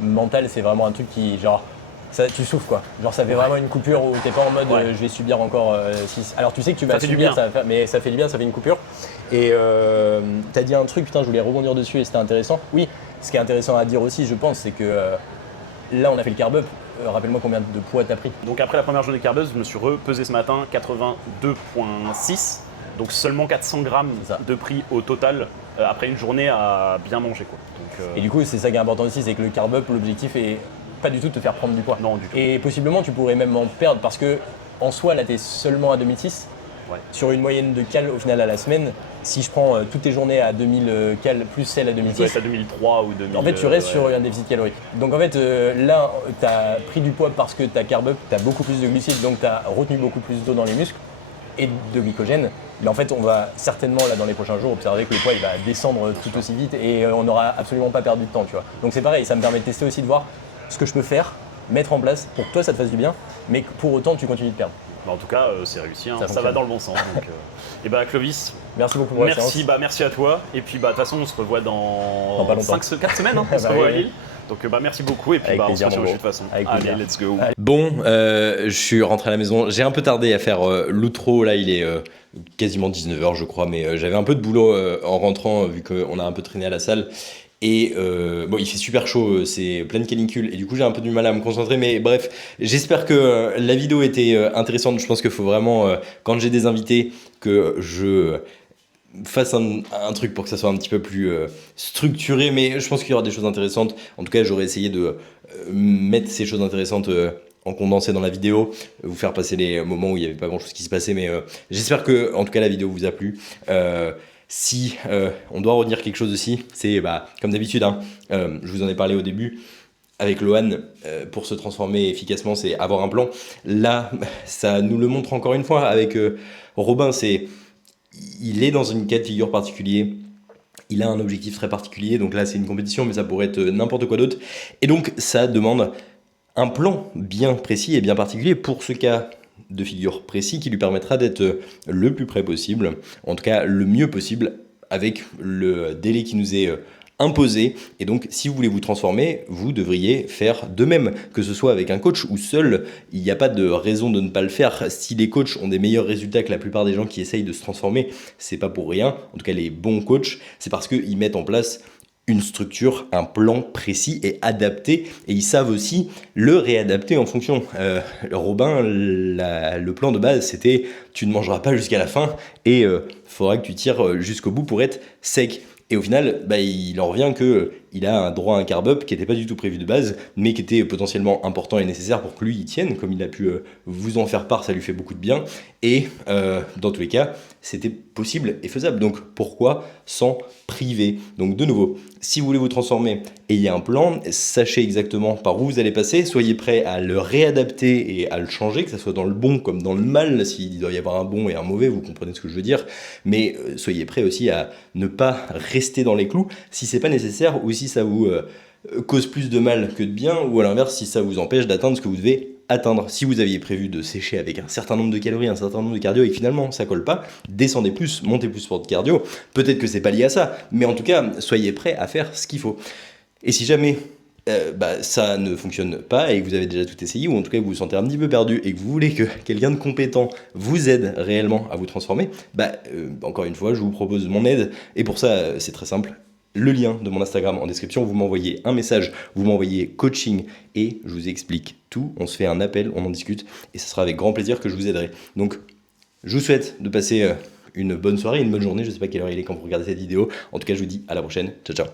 mental, c'est vraiment un truc qui, genre, ça, tu souffres quoi. Genre, ça fait vraiment une coupure où t'es pas en mode je vais subir encore 6. Alors, tu sais que tu vas fait du subir, bien. mais ça fait du bien, ça fait une coupure. Et t'as dit un truc, putain, je voulais rebondir dessus et c'était intéressant. Oui, ce qui est intéressant à dire aussi, je pense, c'est que là, on a fait le carb up. Rappelle-moi combien de poids t'as pris. Donc après la première journée de carbeuse, je me suis repesé ce matin 82,6. Donc seulement 400 grammes C'est ça. de prix au total après une journée à bien manger, quoi. Donc, Et du coup, c'est ça qui est important aussi, c'est que le carb up, l'objectif est pas du tout de te faire prendre du poids. Non, du tout. Et possiblement, tu pourrais même en perdre parce que en soi, là, t'es seulement à 2006. Ouais. Sur une moyenne de cal au final à la semaine, si je prends toutes tes journées à 2000 cal plus celle à Tu dois 2006, être à 2003 ou 2000. en fait tu restes ouais. sur un déficit calorique. Donc en fait là, tu as pris du poids parce que tu as carb up, tu as beaucoup plus de glucides, donc tu as retenu beaucoup plus d'eau dans les muscles et de glycogène. Mais en fait, on va certainement là dans les prochains jours observer que le poids il va descendre tout aussi vite et on n'aura absolument pas perdu de temps, tu vois. Donc c'est pareil, ça me permet de tester aussi de voir ce que je peux faire, mettre en place pour que toi ça te fasse du bien, mais que pour autant tu continues de perdre. Bah, en tout cas, c'est réussi, hein. Ça Ça fonctionne. va dans le bon sens. Donc, et bah Clovis, Merci beaucoup pour la séance. merci à toi. Et puis bah de toute façon, on se revoit Dans pas longtemps. 4 semaines, hein, on se Bah revoit oui. à Lille. Donc merci beaucoup et puis Avec bah, on se plaisir, retient mon de toute gros. façon. Avec Allez, plaisir. let's go. Bon, je suis rentré à la maison. J'ai un peu tardé à faire l'outro. Là, il est quasiment 19h, je crois. Mais j'avais un peu de boulot en rentrant, vu qu'on a un peu traîné à la salle. Et bon, il fait super chaud, c'est pleine canicule. Et du coup, j'ai un peu du mal à me concentrer. Mais bref, j'espère que la vidéo était intéressante. Je pense qu'il faut vraiment, quand j'ai des invités, que je fasse un truc pour que ça soit un petit peu plus structuré, mais je pense qu'il y aura des choses intéressantes. En tout cas, j'aurais essayé de mettre ces choses intéressantes en condensé dans la vidéo, vous faire passer les moments où il n'y avait pas grand chose qui se passait, mais j'espère que en tout cas la vidéo vous a plu. Si on doit retenir quelque chose aussi, c'est comme d'habitude, hein, je vous en ai parlé au début, avec Lohan, pour se transformer efficacement, c'est avoir un plan. Là, ça nous le montre encore une fois avec Robin, il est dans une cas de figure particulier. Il a un objectif très particulier, donc là c'est une compétition, mais ça pourrait être n'importe quoi d'autre. Et donc ça demande un plan bien précis et bien particulier pour ce cas de figure précis qui lui permettra d'être le plus près possible, en tout cas le mieux possible avec le délai qui nous est imposé. Et donc si vous voulez vous transformer, vous devriez faire de même, que ce soit avec un coach ou seul. Il n'y a pas de raison de ne pas le faire. Si les coachs ont des meilleurs résultats que la plupart des gens qui essayent de se transformer, c'est pas pour rien. En tout cas les bons coachs, c'est parce qu'ils mettent en place une structure, un plan précis et adapté, et ils savent aussi le réadapter en fonction. Robin, le plan de base, c'était tu ne mangeras pas jusqu'à la fin et faudra que tu tires jusqu'au bout pour être sec. Et au final, il en revient qu'il a un droit à un carb up qui n'était pas du tout prévu de base, mais qui était potentiellement important et nécessaire pour que lui y tienne. Comme il a pu vous en faire part, ça lui fait beaucoup de bien. Et dans tous les cas, c'était possible et faisable. Donc pourquoi s'en priver? Donc de nouveau, si vous voulez vous transformer, ayez un plan, sachez exactement par où vous allez passer, soyez prêt à le réadapter et à le changer, que ce soit dans le bon comme dans le mal. S'il doit y avoir un bon et un mauvais, vous comprenez ce que je veux dire. Mais soyez prêt aussi à ne pas rester dans les clous si c'est pas nécessaire ou si ça vous cause plus de mal que de bien, ou à l'inverse si ça vous empêche d'atteindre ce que vous devez atteindre. Si vous aviez prévu de sécher avec un certain nombre de calories, un certain nombre de cardio et que finalement ça colle pas, descendez plus, montez plus pour de cardio. Peut-être que c'est pas lié à ça, mais en tout cas soyez prêt à faire ce qu'il faut. Et si jamais ça ne fonctionne pas et que vous avez déjà tout essayé, ou en tout cas que vous vous sentez un petit peu perdu et que vous voulez que quelqu'un de compétent vous aide réellement à vous transformer, encore une fois je vous propose mon aide, et pour ça c'est très simple. le lien de mon Instagram en description, vous m'envoyez un message, vous m'envoyez coaching et je vous explique tout. On se fait un appel, on en discute et ce sera avec grand plaisir que je vous aiderai. Donc, je vous souhaite de passer une bonne soirée, une bonne journée. Je ne sais pas quelle heure il est quand vous regardez cette vidéo. En tout cas, je vous dis à la prochaine. Ciao, ciao.